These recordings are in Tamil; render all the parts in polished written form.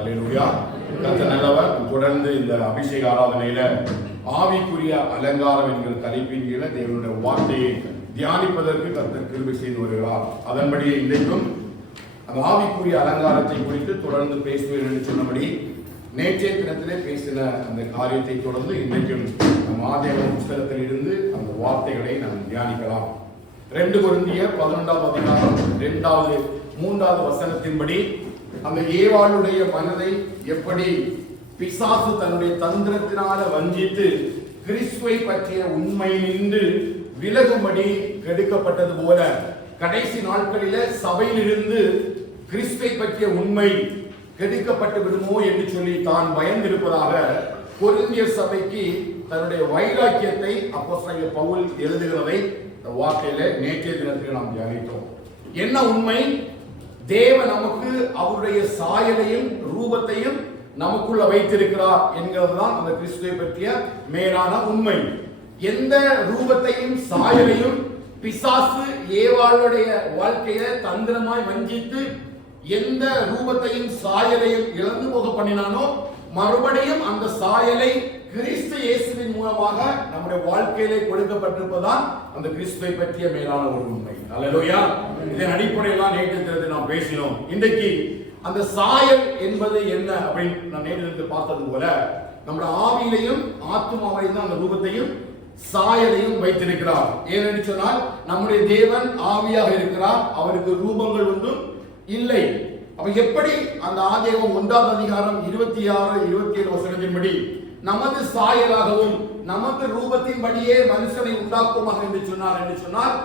அல்லேலூயா. கர்த்தர் நல்லவர். தொடர்ந்து இந்த அபிஷேக ஆராதனையில ஆவிக்குரிய அலங்காரம் என்கிற தலைப்பின் கீழ தேவனுடைய வார்த்தையை தியானிப்பதற்கு கர்த்தர் கிருபை செய்து வருகிறார். அதன்படியே இன்றைக்கும் அந்த ஆவிக்குரிய அலங்காரத்தை குறித்து தொடர்ந்து பேசுவேன் என்று சொன்னபடி நேற்றைய தினத்திலே பேசின அந்த காரியத்தை தொடர்ந்து இன்றைக்கும் நம் ஆதியாகம புத்தகத்தில் இருந்து அந்த வார்த்தைகளை நாம் தியானிக்கலாம். 2 கொரிந்தியர் 11ஆம் அதிகாரம் 2வது 3வது வசனத்தின்படி அந்த ஏவாளுடைய மனதை எப்படி பிசாசு தன்னுடைய தந்திரத்தினால வஞ்சித்து கிறிஸ்துவை பற்றிய உண்மையிலிருந்து விலகும்படி கெடுக்கப்பட்டது போல கடைசி நாட்களில சபையிலிருந்து கிறிஸ்துவை பற்றிய உண்மை கெடுக்கப்பட்டு விடுமோ என்று சொல்லி தான் பயந்திருப்பதாக கொரிந்தியர் சபைக்கு தன்னுடைய வைராக்கியத்தை அப்போஸ்தலர் பவுல் எழுதுகிறதை இந்த வார்த்தையில நேற்றைய தினத்தில் நாம் தியானித்தோம். என்ன உண்மை? தேவன் நமக்கு அவருடைய சாயலையும் ரூபத்தையும் நமக்குள்ள வைத்திருக்கிறார் என்கிறதுதான் அந்த கிறிஸ்துவை பற்றிய மேலான உண்மை. எந்த ரூபத்தையும் சாயலையும் பிசாசு ஏவாளுடைய வாழ்க்கையில தந்திரமாய் வஞ்சித்து எந்த ரூபத்தையும் சாயலையும் இழந்து போக பண்ணினானோ மறுபடியும் அந்த சாயலை கிறிஸ்து இயேசுவின் மூலமாக நம்முடைய வாழ்க்கையிலே கொடுக்கப்பட்டிருப்பதான் அந்த கிறிஸ்துவை பற்றிய மேலான ஒரு உண்மை. அல்லேலூயா. இதன் அடிப்படையில் நேற்று நாம் பேசினோம். இன்றைக்கு அந்த சாயல் என்பது என்ன அப்படின்னு நான் நேற்று பார்த்தது போல நம்முடைய ஆவியிலையும் ஆத்துமாவையும் தான் அந்த ரூபத்தையும் சாயலையும் வைத்திருக்கிறார். ஏனென்று சொன்னால் நம்முடைய தேவன் ஆவியாக இருக்கிறார், அவருக்கு ரூபங்கள் ஒன்றும் இல்லை. அப்ப எப்படி அந்த ஆதியாகமம் 1ஆம் அதிகாரம் 26, 27 வசனத்தின்படி நமது சாயலாகவும் நமது ரூபத்தின்படியே மனுஷனை உண்டாக்குமாக என்று சொன்னார்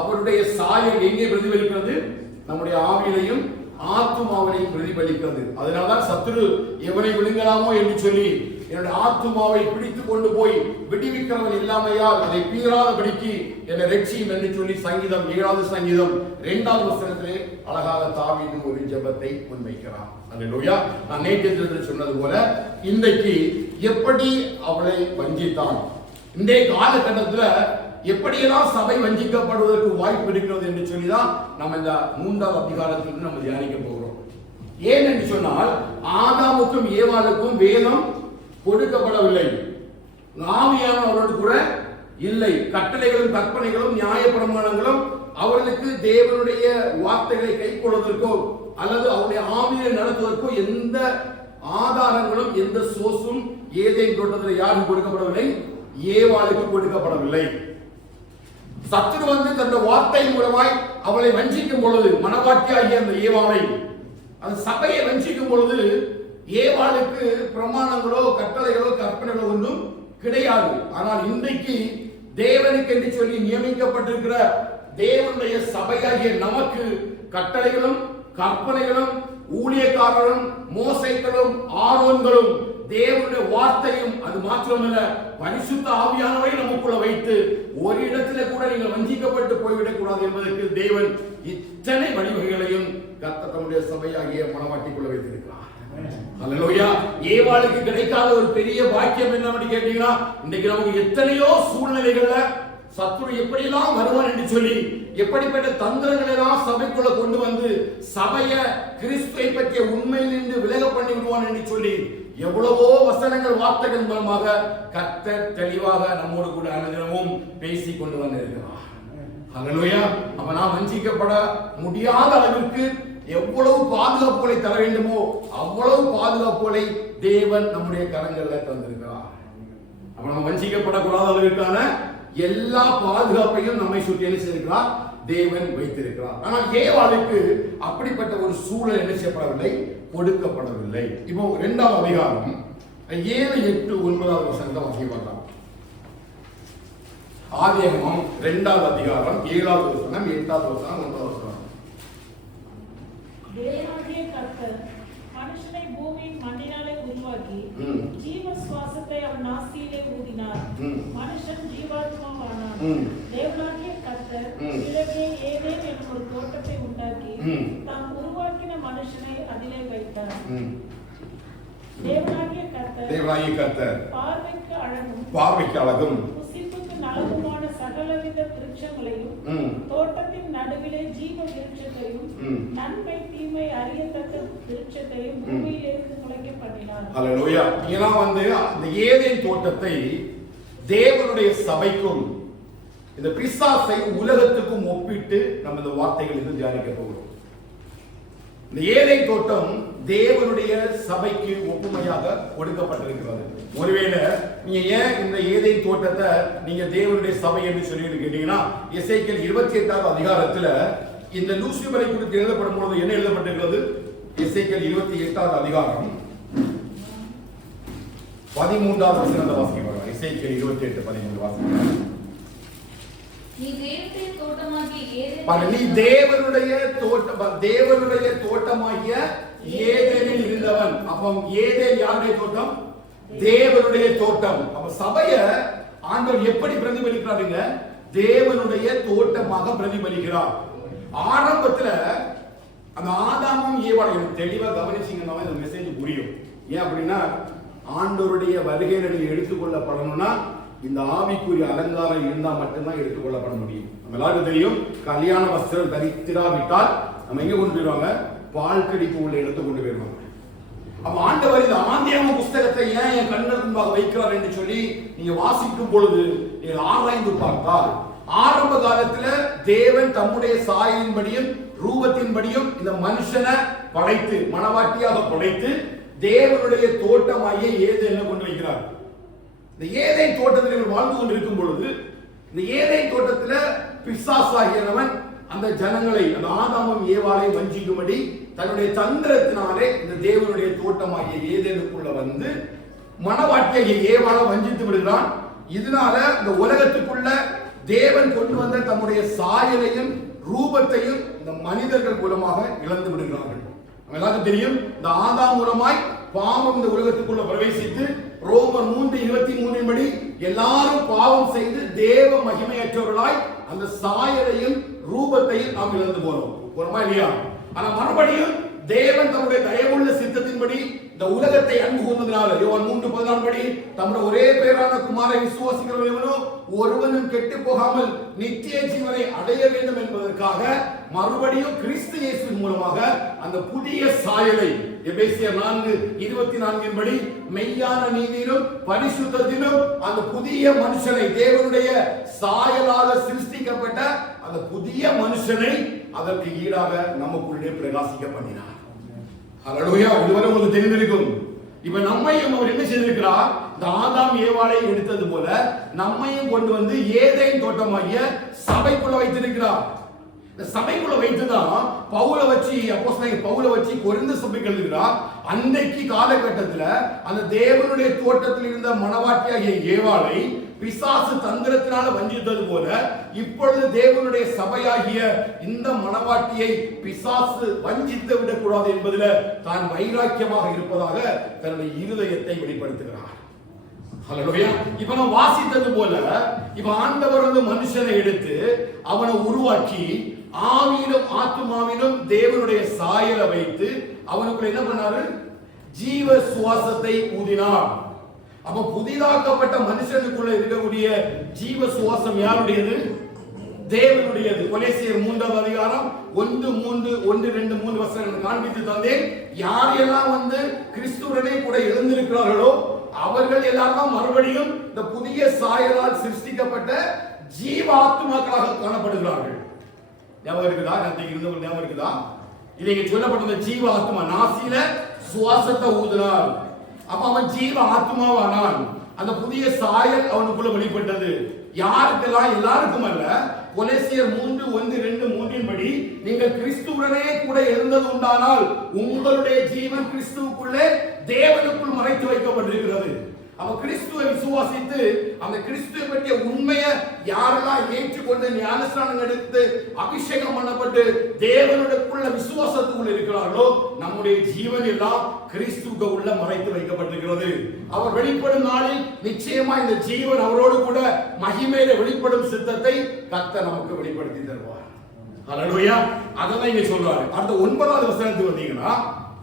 அவருடைய சாயல் எங்கே பிரதிபலிக்கிறது? நம்முடைய ஆவியிலையும் ஆத்துமாவிலையும் பிரதிபலிக்கிறது. அதனால்தான் சத்துரு எவனை விழுங்கலாமோ என்று சொல்லி என்னுடைய ஆத்துமாவை பிடித்து கொண்டு போய் விடுவிக்கிறவன் இல்லாமையால் அதை பீறாதபடிக்கு என்னை ரட்சியும் என்று சொல்லி சங்கீதம் 7வது சங்கீதம் 2வது வசனத்திலே அழகாக தாவீது ஒரு ஜெபத்தை முன்வைக்கிறான். அல்லேலூயா. நான் நேற்று சொன்னது போல இன்றைக்கு எப்படி அவளை வஞ்சித்தான், இன்றைய காலகட்டத்தில் எப்படியெல்லாம் சபை வஞ்சிக்கப்படுவதற்கு வாய்ப்பு இருக்கிறது என்று சொல்லிதான் நம்ம இந்த 3வது அதிகாரத்திற்கு நம்ம தியானிக்க போகிறோம். ஏன் என்று சொன்னால் ஆதாமுக்கும் ஏவாளுக்கும் வேதம் கொடுக்கப்படவில்லை, ஆவியானவரோடு கூட இல்லை. கட்டளைகளும் கற்பனைகளும் நியாய பிரமாணங்களும் அவர்களுக்கு தேவனுடைய வார்த்தைகளை கைக்கொள்வதற்கோ அல்லது அவருடைய ஆவியை நடத்துவதற்கோ எந்த ஆதாரங்களும் எந்த சோர்ஸும் ஏதேன் தோட்டத்தில் யாரும் கொடுக்கப்படவில்லை, ஏவாளுக்கு கொடுக்கப்படவில்லை. சத்துரு வந்து தன்னுடைய வார்த்தை மூலமாய் அவளை வஞ்சிக்கும் பொழுது, மனவாட்டியாகிய அந்த ஏவாளை அந்த சபையை வஞ்சிக்கும் பொழுது ஏவாளுக்கு பிரமாணங்களோ கட்டளைகளோ கற்பனைகளோ ஒன்றும் கிடையாது. ஆனால் இன்றைக்கு தேவனுக்கு என்று சொல்லி நியமிக்கப்பட்டிருக்கிற தேவனுடைய சபையாகிய நமக்கு கட்டளைகளும் கற்பனைகளும் ஊழியக்காரர்களும் மோசைகளும் ஆரோன்களும் தேவனுடைய வார்த்தையும் அது மாத்திரமல்ல பரிசுத்த ஆவியானவரை நமக்குள்ள வைத்து ஒரு இடத்துல கூட நீங்கள் வஞ்சிக்கப்பட்டு போய்விடக் கூடாது என்பதற்கு தேவன் இத்தனை வழிவகைகளையும் கர்த்தர் தம்முடைய சபையாகிய மனவாட்டிக்குள்ள வைத்திருக்கிறார். அல்லேலூயா. ஏவாளுக்கு கிடைக்காத ஒரு பெரிய பாக்கியம் என்ன கேட்டீங்கன்னா, இன்னைக்கு நமக்கு எத்தனையோ சூழ்நிலைகள்ல சத்துரு எப்படியெல்லாம் வருவான் என்று சொல்லி எப்படிப்பட்ட தந்திரங்களை எல்லாம் சபைக்குள்ள கொண்டு வந்து சபைய கிறிஸ்துவை பற்றிய உண்மையிலிருந்து விலக பண்ணி விடுவான் என்று சொல்லி எவ்வளவோ வசனங்கள் வார்த்தைகள் மூலமாக கர்த்தர் தெளிவாக நம்மோடு கூட அனுதினமும் பேசி கொண்டு வந்திருக்கிறார். அல்லேலூயா. அப்ப நாம் வஞ்சிக்கப்பட முடியாத அளவிற்கு எவ்வளவு பாதுகாப்புகளை தர வேண்டுமோ அவ்வளவு பாதுகாப்புகளை தேவன் நம்முடைய கரங்கள்ல தந்திருக்கிறார். அப்ப நம்ம வஞ்சிக்கப்படக்கூடாத அளவிற்கான எல்லா பாதுகாப்பையும் நம்மை சுற்றி என்ன செய்திருக்கிறார்? தேவன் வைத்திருக்கிறார். ஆனால் ஏவாளுக்கு அப்படிப்பட்ட ஒரு சூழல் என்ன செய்யப்படவில்லை, கொடுக்கப்படவில்லை. இப்போ 2ஆம் அதிகாரம் 7, 8, 9வது வசனத்தை வாசிக்கலாம். ஆதியாகமம் 2ஆம் அதிகாரம் 7வது வசனம், 8வது வசனம், 9வது வசனம். தேவனாகிய கர்த்தர் மனுஷனை பூமியின் மண்ணினாலே உருவாக்கி ஜீவ சுவாசத்தை அவன் நாசியிலே ஊதினார், மனுஷன் ஜீவாத்மாவானான். தேவனாகிய கர்த்தர் கிழக்கே ஏதேன் என்னும் ஒரு தோட்டத்தை உண்டாக்கி தாம் உருவாக்கின மனுஷனை அதிலே வைத்தார். தேவனாகிய கர்த்தர் பார்வைக்கு அழகும் புசிப்புக்கு நலவுமான சகலவித விருட்சங்களையும் தோட்டத்தின் நடுவிலே ஜீவ விருட்சத்தையும் நன்மை தீமை அறியத்தக்க விருட்சத்தையும் பூமியிலே பண்ணினார். ஹல்லேலூயா. இதெல்லாம் அந்த ஏதேன் தோட்டத்தை தேவனுடைய சபைக்கும் இந்த பிசாசை உலகத்துக்கும் ஒப்பிட்டு நம்ம இந்த வார்த்தைகள் இருந்து தியானிக்க போகிறோம். இந்த ஏதேன் தோட்டம் தேவனுடைய சபைக்கு ஒப்புமையாக கொடுக்கப்பட்டிருக்கிறது. ஒருவேளை நீங்க ஏன் இந்த ஏதேன் தோட்டத்தை நீங்க தேவனுடைய சபை என்று சொல்லி கேட்டீங்கன்னா, எசேக்கியேல் 28வது அதிகாரத்துல இந்த லூசிபரை குறித்து எழுதப்படும் பொழுது என்ன எழுதப்பட்டிருக்கிறது? எசேக்கியேல் 28வது அதிகாரம் 13வது வசனத்தை வாசிக்கிறோம். எசேக்கியேல் 28:13 வாசிக்கிறோம். நீ தேவனுடைய தோட்டமாகிய ஏதேனில் இருந்தவன். அப்ப ஏதேன் யாருடைய தோட்டம்? தேவனுடைய தோட்டம். அப்ப சபைய ஆண்டவர் எப்படி பிரதிபலிக்கிறாருங்க? தேவனுடைய தோட்டமாக பிரதிபலிக்கிறார். ஆரம்பத்துல அந்த ஆதாமும் ஏவாளும் தெளிவா கவனிச்சீங்கன்னா இந்த மெசேஜ் புரியும். ஏன் அப்படின்னா, ஆண்டவருடைய வருகையில நீங்க எடுத்துக்கொள்ளப்படணும்னா இந்த ஆவிக்குரிய அலங்காரம் இருந்தா மட்டும்தான் எடுத்துக்கொள்ளப்பட முடியும். நம்ம எல்லாருக்கும் தெரியும், கல்யாண வஸ்திரம் தரித்திராவிட்டால் நம்ம எங்க கொண்டு போயிருவாங்க? பால் கடிப்பு உள்ள இடத்தை கொண்டு போயிருவாங்க. அப்ப ஆண்டவர் இந்த ஆதியாகம புஸ்தகத்தை ஏன் என் கண்ணுக்கு முன்பாக வைக்கிறார் என்று சொல்லி நீங்க வாசிக்கும் பொழுது நீங்கள் ஆராய்ந்து பார்த்தால், ஆரம்ப காலத்துல தேவன் தம்முடைய சாயலின்படியும் ரூபத்தின்படியும் இந்த மனுஷனை படைத்து மனவாட்டியாக படைத்து தேவனுடைய தோட்டமாகிய ஏதேனை கொண்டு வைக்கிறார். இந்த ஏதேன் தோட்டத்தில் வாழ்ந்து கொண்டிருக்கும் பொழுது இந்த ஏதேன் தோட்டத்துல பிசாசாகியவன் அந்த ஜனங்களை, அந்த ஆதாமும் ஏவாளை வஞ்சிக்கும்படி தன்னுடைய தந்திரத்தினாலே இந்த தேவனுடைய தோட்டமாகிய ஏதேனுக்குள்ள வந்து மனவாட்டியாகிய ஏவாளை வஞ்சித்து விடுகிறான். இதனால இந்த உலகத்துக்குள்ள தேவன் கொண்டு வந்த தம்முடைய சாயலையும் ரூபத்தையும் இந்த மனிதர்கள் மூலமாக இழந்து விடுகிறார்கள். எல்லாருக்கும் தெரியும், இந்த ஆதாம் மூலமாய் பாவம் இந்த உலகத்துக்குள்ள பிரவேசித்து ரோமர் 3:23 படி எல்லாரும் பாவம் செய்து தேவ மகிமையற்றவர்களாய் அந்த சாயலையும் ரூபத்தையும் நாம் இழந்து போறோம். போறோமா இல்லையா? ஆனா மறுபடியும் தேவன் தம்முடைய தயவுள்ள சித்தத்தின்படி இந்த உலகத்தை அன்பு கூர்ந்ததினால யோவான் 3:14 படி தம்முடைய ஒரே பேரான குமாரை விசுவாசிக்கிறவனோ ஒருவனும் கெட்டு போகாமல் நித்திய ஜீவனை அடைய வேண்டும் என்பதற்காக மறுபடியும் கிறிஸ்து இயேசுவின் மூலமாக அந்த புதிய சாயலை எபேசியர் 4:24 படி மெய்யான நீதியிலும் பரிசுத்தத்திலும் அந்த புதிய மனுஷனை, தேவனுடைய சாயலாக சிருஷ்டிக்கப்பட்ட அந்த புதிய மனுஷனை அதற்கு ஈடாக நமக்குள்ளே பிரகாசிக்க பண்ணினார். ஹல்லேலூயா. இதுவரை உங்களுக்கு தெரிந்திருக்கும். இப்ப நம்மையும் அவர் என்ன செய்திருக்கிறார்? இந்த ஆதாம் ஏவாளை எடுத்தது போல நம்மையும் கொண்டு வந்து ஏதேன் தோட்டமாகிய சபைக்குள்ள வைத்திருக்கிறார். இந்த சபைக்குள்ள வைத்துதான் பவுலை வச்சு அப்போஸ்தலன் பவுலை வச்சு கொரிந்து சபைக்கு எழுதுகிறார். அன்றைக்கு காலகட்டத்தில் அந்த தேவனுடைய தோட்டத்தில் இருந்த மனவாட்டியாகிய ஏவாளை பிசாசு தந்திரத்தினால வஞ்சித்தது போல இப்பொழுது தேவனுடைய சபையாகிய இந்த மனவாட்டியை பிசாசு வஞ்சித்து விடக்கூடாது என்பதில் தான் வைராக்கியமாக இருப்பதாக தன்னுடைய இருதயத்தை வெளிப்படுத்துகிறார். ஹல்லேலூயா. இப்ப நான் வாசித்தது போல இப்ப ஆண்டவர் வந்து மனுஷனை எடுத்து அவனை உருவாக்கி ஆவியிலும் ஆத்துமாவிலும் தேவனுடைய சாயலை வைத்து அவனுக்குள்ள என்ன பண்ணாரு? ஜீவ சுவாசத்தை ஊதினார். அப்ப புதிதாக்கப்பட்ட மனுஷனுக்குள்ள இருக்கக்கூடிய ஜீவ சுவாசம் யாருடையது? தேவனுடையது. கொலோசியர் 3வது அதிகாரம் 1:3 வசனங்கள் காண்பித்து தந்தேன். யாரெல்லாம் வந்து கிறிஸ்துவுடனே கூட எழுந்திருக்கிறார்களோ அவர்கள் எல்லாரும் மறுபடியும் இந்த புதிய சாயலால் சிருஷ்டிக்கப்பட்ட ஜீவ ஆத்துமாக்களாக காணப்படுகிறார்கள். ஞாபகம் இருக்குதா? நேற்றுக்கு இருந்தவங்க ஞாபகம் இருக்குதா? இதை சொல்லப்பட்ட ஜீவ ஆத்மா நாசியில சுவாசத்தை ஊதினார். அப்ப அவன் ஜீவ ஆத்மாவானான். அந்த புதிய சாயல் அவனுக்குள்ள வெளிப்பட்டது. யாருக்கெல்லாம்? எல்லாருக்கும் அல்ல. கொலோசியர் 3:1-2 படி நீங்கள் கிறிஸ்துவுடனே கூட எழுந்தது உண்டானால் உங்களுடைய ஜீவன் கிறிஸ்துவுக்குள்ளே தேவனுக்குள் மறைத்து வைக்கப்பட்டிருக்கிறது. அவ கிறிஸ்துவை விசுவாசித்து அந்த கிறிஸ்துவை பற்றிய உண்மையை யாரெல்லாம் ஏற்றுக்கொண்டு ஞானஸ்நானம் எடுத்து அபிஷேகம் பண்ணப்பட்டு தேவனுக்குள்ள விசுவாசத்துக்குள்ள இருக்கிறார்களோ நம்முடைய ஜீவன் எல்லாம் கிறிஸ்துவுக்கு உள்ள மறைத்து வைக்கப்பட்டிருக்கிறது. அவர் வெளிப்படும் நாளில் நிச்சயமா இந்த ஜீவன் அவரோடு கூட மகிமையில வெளிப்படும் சித்தத்தை கர்த்தர் நமக்கு வெளிப்படுத்தி தருவார். ஹல்லேலூயா. அதான் இங்க சொல்றாரு. அடுத்த 9வது வசனத்துக்கு வந்தீங்கன்னா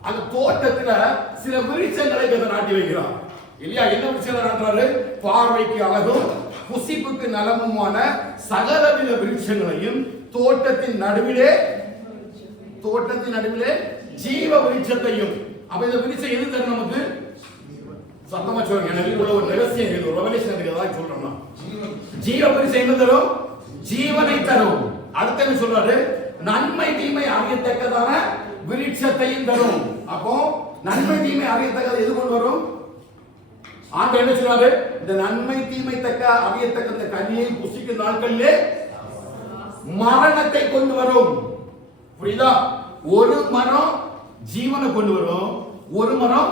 அந்த தோட்டத்துல சில விருட்சங்களை கர்த்தர் நாட்டி வைக்கிறார். இல்லையா? என்ன விருட்சங்களை நாட்டுறாரு? பார்வைக்கு அழகும் புசிப்புக்கு நலமுமான சகலவித விருட்சங்களையும் தோட்டத்தின் நடுவிலே ஜீவ விருட்சத்தையும் அப்ப இந்த விருட்சம் எது தரும் நமக்கு? சத்தமா சொல்லுங்க. எனக்கு ஒரு ரகசியம் இது, ரெவலேஷன் இருக்கு. அதான் சொல்றேன். ஜீவ விருட்சம் என்ன தரும்? ஜீவனை தரும். அடுத்து என்ன சொல்றாரு? நன்மை தீமை அறியத்தக்கதான விருட்சத்தையும் தரும். அப்போ நன்மை தீமை அறியத்தக்கது எது கொண்டு வரும்? ஆண்டவர் என்ன சொல்றாரு? இந்த நன்மை தீமை தக்க அறியத்தக்க இந்த கனியை புசிக்கும் நாட்களிலே மரணத்தை கொண்டு வரும். புரியுதா? ஒரு மரம் ஜீவனை கொண்டு வரும், ஒரு மரம்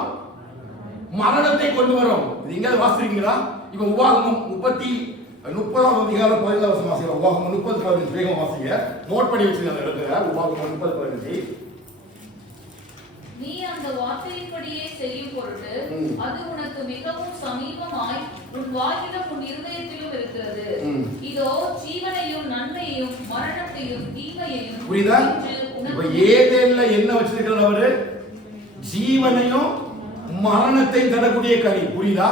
மரணத்தை கொண்டு வரும். இது எங்க வாசிக்கிறீங்களா? இப்ப உபாகமம் 30ஆம் அதிகாரம் 15ஆம் வசனம் வாசிங்க. உபாகமம் 30:15 வேகம் வாசிங்க. நோட் பண்ணி வச்சுங்க அந்த இடத்துல. உபாகமம் 30:15. நீ அந்த வார்த்தையின்படியே செய்யும் பொருட்டு அது உனக்கு மிகவும் சமீபமாய் உன் வாயிலும் உன் இருதயத்திலும் இருக்கிறது. இதோ ஜீவனையும் நன்மையையும் மரணத்தையும் தீமையையும். புரியுதா? இப்ப ஏதேன்ல என்ன வச்சிருக்கிறார் அவரு? ஜீவனையும் மரணத்தையும் தரக்கூடிய கனி. புரியுதா?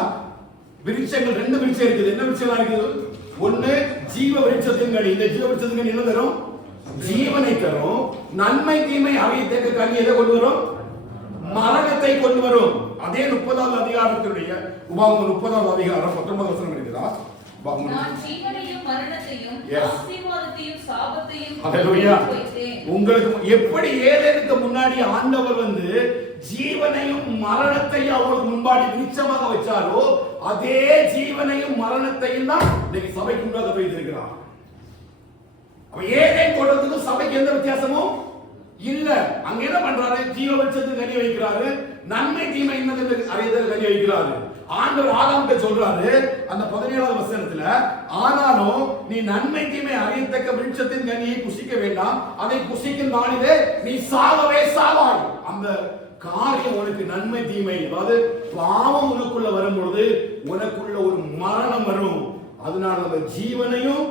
விருட்சங்கள் 2 விருட்சம் இருக்குது. என்ன விருட்சம் இருக்குது? ஒன்னு ஜீவ விருட்சத்தின் கனி. இந்த ஜீவ விருட்சத்தின் கனி என்ன தரும்? ஜீவனை தரும். நன்மை தீமை அறியத்தக்க கனி எதை கொண்டு வரும்? மரணத்தை கொண்டு வரும். அதே 30ஆவது அதிகாரத்தினுடைய உபாகமம் 30ஆவது அதிகாரம் 19 வசனம் இருக்குதா? நான் ஜீவனையும் மரணத்தையும் ஆசீர்வாதத்தையும் சாபத்தையும் வைத்தேன். உங்களுக்கு எப்படி ஏதேனுக்கு முன்னாடி ஆண்டவர் வந்து ஜீவனையும் மரணத்தையும் அவருக்கு முன்பாடி நிச்சயமாக வச்சாரோ அதே ஜீவனையும் மரணத்தையும் தான் இன்னைக்கு சபைக்கு முன்பாக வைத்திருக்கிறார். ஏதேன் தோட்டத்துக்கும் சபைக்கு எந்த வித்தியாசமும் இல்ல. அங்க என்ன பண்றாரு? ஜீவ விருட்சத்துக்கு கனி வைக்கிறாரு, நன்மை தீமை என்னது அறியதல் கனி வைக்கிறாரு. ஆண்டவர் ஆதாம்கிட்ட சொல்றாரு அந்த 17ஆவது வசனத்துல, ஆனாலும் நீ நன்மை தீமை அறியத்தக்க விருட்சத்தின் கனியை புசிக்க வேண்டாம், அதை புசிக்கும் நாளிலே நீ சாகவே சாவாய். அந்த காரியம் உனக்கு நன்மை தீமை, அதாவது பாவம் உனக்குள்ள வரும்பொழுது உனக்குள்ள ஒரு மரணம் வரும். அதனால அந்த ஜீவனையும்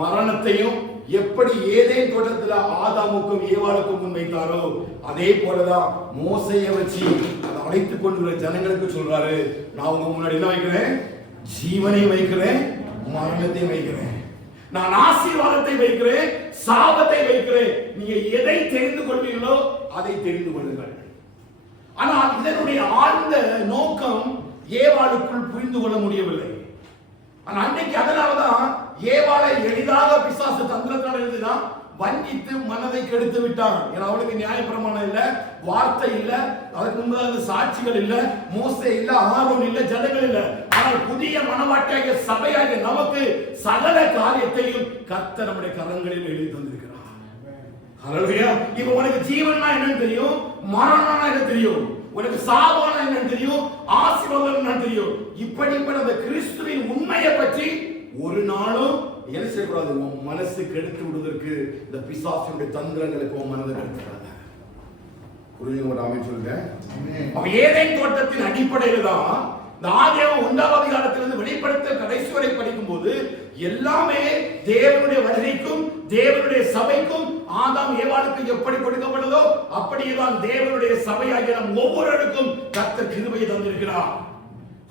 மரணத்தையும் எப்படி ஏதேன் தோட்டத்துல ஆதாமுக்கும் ஏவாளுக்கும் முன்வைத்தாரோ அதே போலதான் மோசையை வச்சு அதை அழைத்துக் கொண்டுள்ள ஜனங்களுக்கு சொல்றாரு, நான் உங்க முன்னாடி என்ன வைக்கிறேன்? ஜீவனை வைக்கிறேன், மரணத்தை வைக்கிறேன், நான் ஆசீர்வாதத்தை வைக்கிறேன், சாபத்தை வைக்கிறேன். நீங்க எதை தெரிந்து கொள்வீர்களோ அதை தெரிந்து கொள்ளுங்கள். ஆனால் இதனுடைய ஆழ்ந்த நோக்கம் ஏவாளுக்குள் புரிந்து கொள்ள முடியவில்லை. அன்னைக்கு அதனாலதான் ஏவாளை எளிதாக பிசாசு தந்திரத்தால் எழுதினா வஞ்சித்து மனதை கெடுத்து விட்டான். ஏன்னா அவளுக்கு நியாயப்பிரமாணம் இல்ல, வார்த்தை இல்ல, அதுக்கு முன்பதாக சாட்சிகள் இல்ல, மோசே இல்ல, ஆரோன் இல்ல, ஜனங்கள் இல்ல. ஆனால் புதிய மனவாட்டியாகிய சபையாகிய நமக்கு சகல காரியத்தையும் கர்த்தர் நம்முடைய கரங்களில் எழுதி தந்திருக்கிறார். ஹல்லேலூயா. இப்போ உனக்கு ஜீவன்னா என்னன்னு தெரியும், மரணம்னா என்ன தெரியும், உனக்கு சாபம்னா என்னன்னு தெரியும், ஆசீர்வாதம் என்னன்னு தெரியும். இப்படிப்பட்ட அந்த கிறிஸ்துவின் உண்மையை பற்றி ஒரு நாளும் என்ன செய்யக்கூடாது? உன் மனசு கெடுத்து விடுவதற்கு இந்த பிசாசுடைய தந்திரங்களுக்கு உன் மனதை கெடுத்துறாங்க. புரியுங்க? ஆமென் சொல்லுங்க. அப்ப ஏதேன் தோட்டத்தின் அடிப்படையில் தான் இந்த ஆதியாகமம் 1ஆம் அதிகாரத்திலிருந்து வெளிப்படுத்த கடைசி வரை படிக்கும் போது எல்லாமே தேவனுடைய வருகைக்கும் தேவனுடைய சபைக்கும் ஆதாம் ஏவாளுக்கு எப்படி கொடுக்கப்பட்டதோ அப்படியேதான் தேவனுடைய சபையாகிய நம் ஒவ்வொருவருக்கும் கர்த்தர் கிருபையை தந்திருக்கிறார்.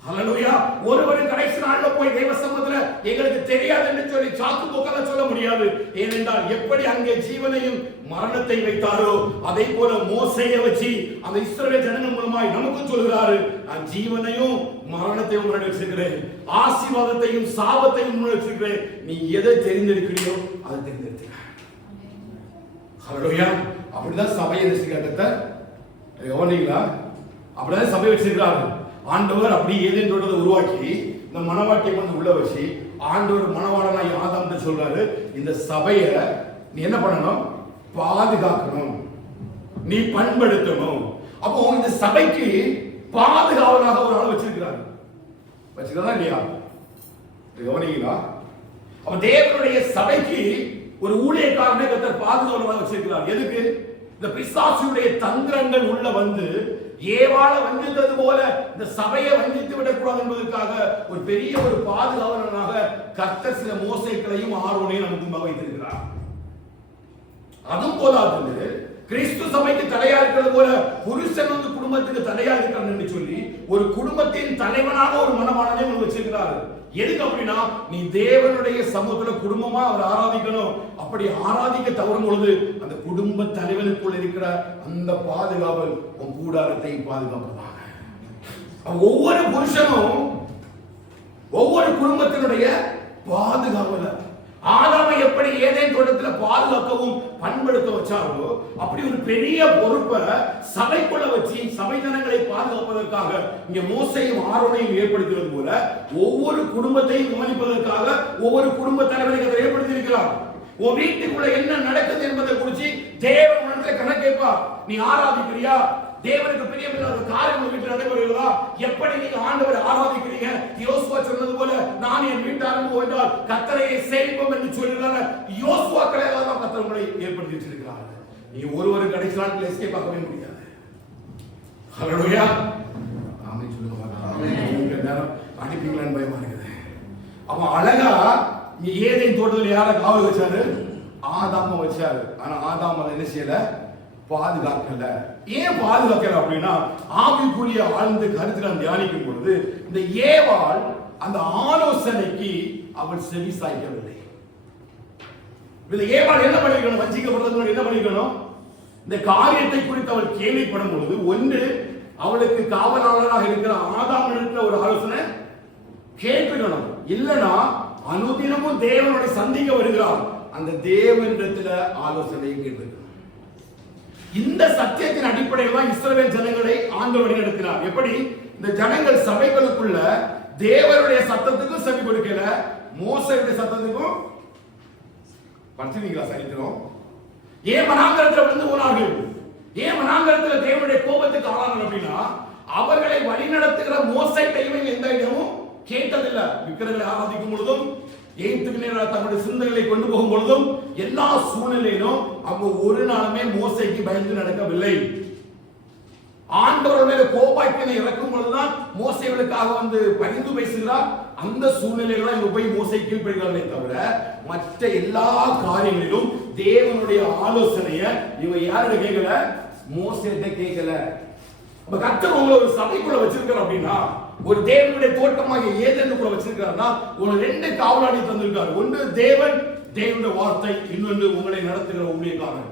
ஹல்லேலூயா. ஒருவரும் கடைசி நாள்ல போய் தேவ சமூகத்துல எங்களுக்கு தெரியாது என்று சொல்லி சாக்கு போக்காக சொல்ல முடியாது. ஏனென்றால் எப்படி அங்கே ஜீவனையும் மரணத்தை வைத்தாரோ அதே போல மோசேயை வச்சு அந்த இஸ்ரவேல் ஜனங்கள் மூலமாய் நமக்கு சொல்கிறாரு, நான் ஜீவனையும் மரணத்தையும் முன்னாடி வச்சிருக்கிறேன், ஆசீர்வாதத்தையும் சாபத்தையும் முன்னாடி வச்சிருக்கிறேன். நீ எதை தெரிந்தெடுக்கிறியோ அதை தெரிந்தெடுத்துக்க. ஹல்லேலூயா. அப்படிதான் சபையை வச்சிருக்காங்க. கவனிங்களா? அப்படிதான் சபை வச்சிருக்கிறாரு. ஆண்டவர் அப்படி ஏதேன் தோட்டத்தை உருவாக்கி இந்த மனவாட்டியை வந்து உள்ள வச்சு ஆண்டவர் மனவாளனாய் ஆதாம்கிட்ட சொல்றாரு, இந்த சபையை நீ என்ன பண்ணணும்? பாதுகாக்கணும், நீ பண்படுத்தணும். அப்போ இந்த சபைக்கு பாதுகாவலாக ஒரு ஆள் வச்சிருக்கிறார். வச்சிருக்கா இல்லையா? கவனிங்களா? அப்ப தேவனுடைய சபைக்கு ஒரு ஊழியக்காரனை கர்த்தர் பாதுகாவலாக வச்சிருக்கிறார். எதுக்கு? இந்த பிசாசுடைய தந்திரங்கள் உள்ள வந்து ஏவாளை வஞ்சித்தது போல இந்த சபையை வஞ்சித்து விடக்கூடாது என்பதற்காக ஒரு பெரிய ஒரு பாதுகாவலனாக கர்த்தர் சில மோசேக்களையும் ஆரோனையும் நமக்கு வைத்திருக்கிறார். அதுவும் போதாது, கிறிஸ்து சபைக்கு தடையா இருக்கிறது போல புருஷன் வந்து குடும்பத்துக்கு தலையா இருக்கிறான் என்று சொல்லி ஒரு குடும்பத்தின் தலைவனாக ஒரு மனவாளனை உங்களுக்கு வச்சிருக்கிறாரு. எதுக்கு அப்படின்னா நீ தேவனுடைய சமூகத்துல குடும்பமா அவர் ஆராதிக்கணும். அப்படி ஆராதிக்க தவறும் பொழுது அந்த குடும்ப தலைவனுக்குள் இருக்கிற அந்த பாதுகாவல் உன் கூடாரத்தை பாதுகாப்பதாக. ஒவ்வொரு புருஷனும் ஒவ்வொரு குடும்பத்தினுடைய பாதுகாவலர். ஆதாமை எப்படி ஏதேன் தோட்டத்துல பாதுகாக்கவும் பண்படுத்த வச்சாரோ அப்படி ஒரு பெரிய பொறுப்பை சபைக்குள்ள வச்சு சபை ஜனங்களை பாதுகாப்பதற்காக இங்க மோசையும் ஆரோனையும் ஏற்படுத்துவது போல ஒவ்வொரு குடும்பத்தையும் கவனிப்பதற்காக ஒவ்வொரு குடும்ப தலைவரை ஏற்படுத்தி இருக்கிறார். உன் வீட்டுக்குள்ள என்ன நடக்குது என்பதை குறித்து தேவன் உனக்கு கணக்கேற்பா. நீ ஆராதிக்கிறியா? தேவனுக்கு பிரியமில்லாத காரியங்கள் வீட்டில் நடைபெறுகிறதா? எப்படி நீங்க ஆண்டவரை ஆராதிக்கிறீங்க? யோசுவா சொன்னது போல நான் என் வீட்டாருக்கு போய்விட்டால் கர்த்தரையே சேவிப்போம் என்று சொல்லியிருந்தாங்க. யோசுவா கலையாக தான் கர்த்தர் உங்களை ஏற்படுத்தி வச்சிருக்கிறார். நீ ஒரு கடைசி நாட்கள் எஸ்கேப் ஆகவே முடியாது. ஹல்லேலூயா. ஆமென் சொல்லுங்க. ஆமென். நேரம் அனுப்பிங்களான்னு பயமா இருக்குது. அவன் அழகா நீ ஏதேன் தோட்டத்தில் யாரை காவல் வச்சாரு? ஆதாம வச்சாரு. ஆனா ஆதாம் அதை என்ன செய்யல? பாதுகாக்கல. ஏன் பாதுகாக்கல அப்படின்னா ஆவிக்குரிய ஆழ்ந்த கருத்துல தியானிக்கும் பொழுது இந்த ஏவாள் அந்த ஆலோசனைக்கு அவள் செவி சாய்க்கவில்லை. இந்த ஏவாள் என்ன பண்ணிருக்கணும்? வஞ்சிக்கப்படுறது என்ன பண்ணிருக்கணும்? இந்த காரியத்தை குறித்து அவள் கேள்விப்படும் பொழுது ஒன்று அவளுக்கு காவலாளராக இருக்கிற ஆதாம் இருக்கிற ஒரு ஆலோசனை கேட்கணும். இல்லைன்னா அனுதினமும் தேவனுடைய சந்திக்க வருகிறார். அந்த தேவனிடத்துல ஆலோசனை கேட்கணும். இந்த சத்தியத்தின் அடிப்படையில் தான் இஸ்ரவேல் ஜனங்களை ஆண்டவர் வழிநடத்தினார். எப்படி? இந்த ஜனங்கள் சபைகளுக்குள்ள தேவனுடைய சத்தத்துக்கும் செவி கொடுக்கல, மோசேயுடைய சத்தத்துக்கும் பற்றினீங்களா? சரித்திரம் ஏன் வனாந்தரத்தில் விழுந்து போனார்கள்? ஏன் வனாந்தரத்தில் தேவனுடைய கோபத்துக்கு ஆளானார்கள் அப்படின்னா அவர்களை வழிநடத்துகிற மோசே தெய்வம் எந்த இடமும் கேட்டதில்லை. விக்கிரகங்களை ஆராதிக்கும் பொழுதும் எகிப்துக்கு நேராக தங்களுடைய சிந்தனைகளை கொண்டு போகும் பொழுதும் எல்லா சூழ்நிலையிலும் அவங்க ஒரு நாளுமே மோசைக்கு பயந்து நடக்கவில்லை. ஆண்டவர் மேல கோபாக்கினை இறக்கும் பொழுதுதான் மோசைகளுக்காக வந்து பரிந்து பேசுகிறார். அந்த சூழ்நிலையில இவங்க போய் மோசை கீழ்ப்படுகிறார்களே தவிர மற்ற எல்லா காரியங்களிலும் தேவனுடைய ஆலோசனையை இவங்க யாரோட கேட்கல? மோசையிட்ட கேட்கல. அப்ப கர்த்தர் உங்களை ஒரு சபைக்குள்ள வச்சிருக்கார் அப்படின்னா ஒரு தேவனுடைய தோட்டமாக ஏதேனுக்குள்ள வச்சிருக்காருன்னா ஒரு ரெண்டு காவலாளி தந்திருக்காரு. ஒன்று தேவன், தேவனுடைய வார்த்தை, இன்னொன்று உங்களை நடத்துகிற ஊழியக்காரன்.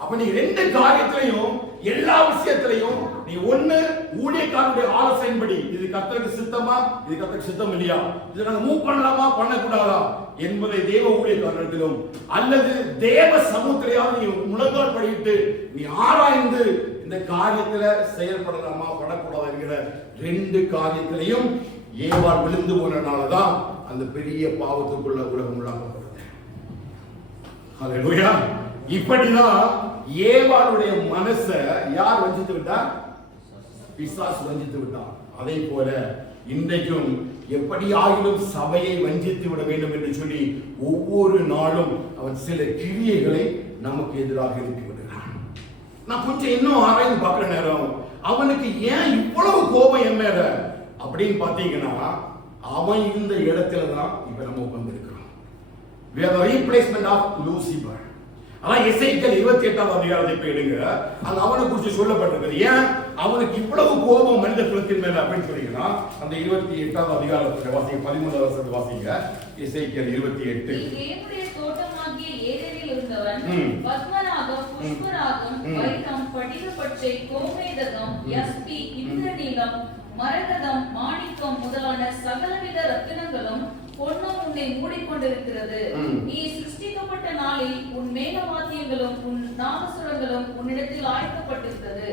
அப்ப நீ ரெண்டு காரியத்திலையும் எல்லா விஷயத்திலையும் நீ ஒண்ணு ஊழியக்காரனுடைய ஆலோசனைப்படி இது கர்த்தருக்கு சித்தமா, இது கர்த்தருக்கு சித்தம் இல்லையா, இதை நாங்க மூவ் பண்ணலாமா பண்ணக்கூடாதா என்பதை தேவ ஊழியக்காரத்திலும் அல்லது தேவ சமூகத்திலேயாவது நீ முழங்கால் படிட்டு நீ ஆராய்ந்து இந்த காரியத்துல செயல்படலாமா படக்கூடாது என்கிற ரெண்டு காரியத்திலையும் ஏவாள் விழுந்து போனனாலதான் அந்த பெரிய பாவத்துக்குள்ள உலகம் உள்ளாக்கப்படுது. ஹல்லேலூயா. இப்படிதான் ஏவாளுடைய மனசை யார் வஞ்சித்து விட்டார்? பிசாசு வஞ்சித்து விட்டார். அதே போல இன்றைக்கும் எப்படியாகிலும் சபையை வஞ்சித்து விட வேண்டும் என்று சொல்லி ஒவ்வொரு நாளும் அவன் சில கிரியைகளை நமக்கு எதிராக எழுப்பி விடுகிறான். நான் கொஞ்சம் இன்னும் ஆராய்ந்து பார்க்கிற நேரம் அவனுக்கு ஏன் இவ்வளவு கோபம் என் மேல அப்படின்னு பாத்தீங்கன்னா அவன் இருந்த இடத்துல தான் இப்ப நம்ம உட்கார்ந்து இருக்கிறோம். We are the replacement of Lucifer. அதான் எசேக்கியேல் 28ஆம் அதிகாரத்தை போயிடுங்க. அங்க அவனை குறித்து சொல்லப்பட்டிருக்கிறது. ஏன் அவனுக்கு இவ்வளவு கோபம் மனித குலத்தின் மேல அப்படின்னு சொன்னீங்கன்னா அந்த 28ஆம் அதிகாரத்தை வாசிங்க, 13ஆம் வசனத்தை வாசிங்க. எசேக்கியேல் 28. தேவனுடைய தோட்டமாகிய ஏதேனில் இருந்தவன் பத்மநாகம், புஷ்பராகம், வைரம், படிகப்பச்சை, கோமேதகம், யஸ்பி, இந்திரநீலம், மரகதம், மாணிக்கம் முதலான சகலவித ரத்தினங்களும் பொன்னும் உன்னை மூடிக்கொண்டிருக்கிறது. நீ சிருஷ்டிக்கப்பட்ட நாளில் உன் மேலவாத்தியங்களும் உன் நாமசுரங்களும் உன்னிடத்தில் ஆயத்தப்பட்டிருக்கிறது.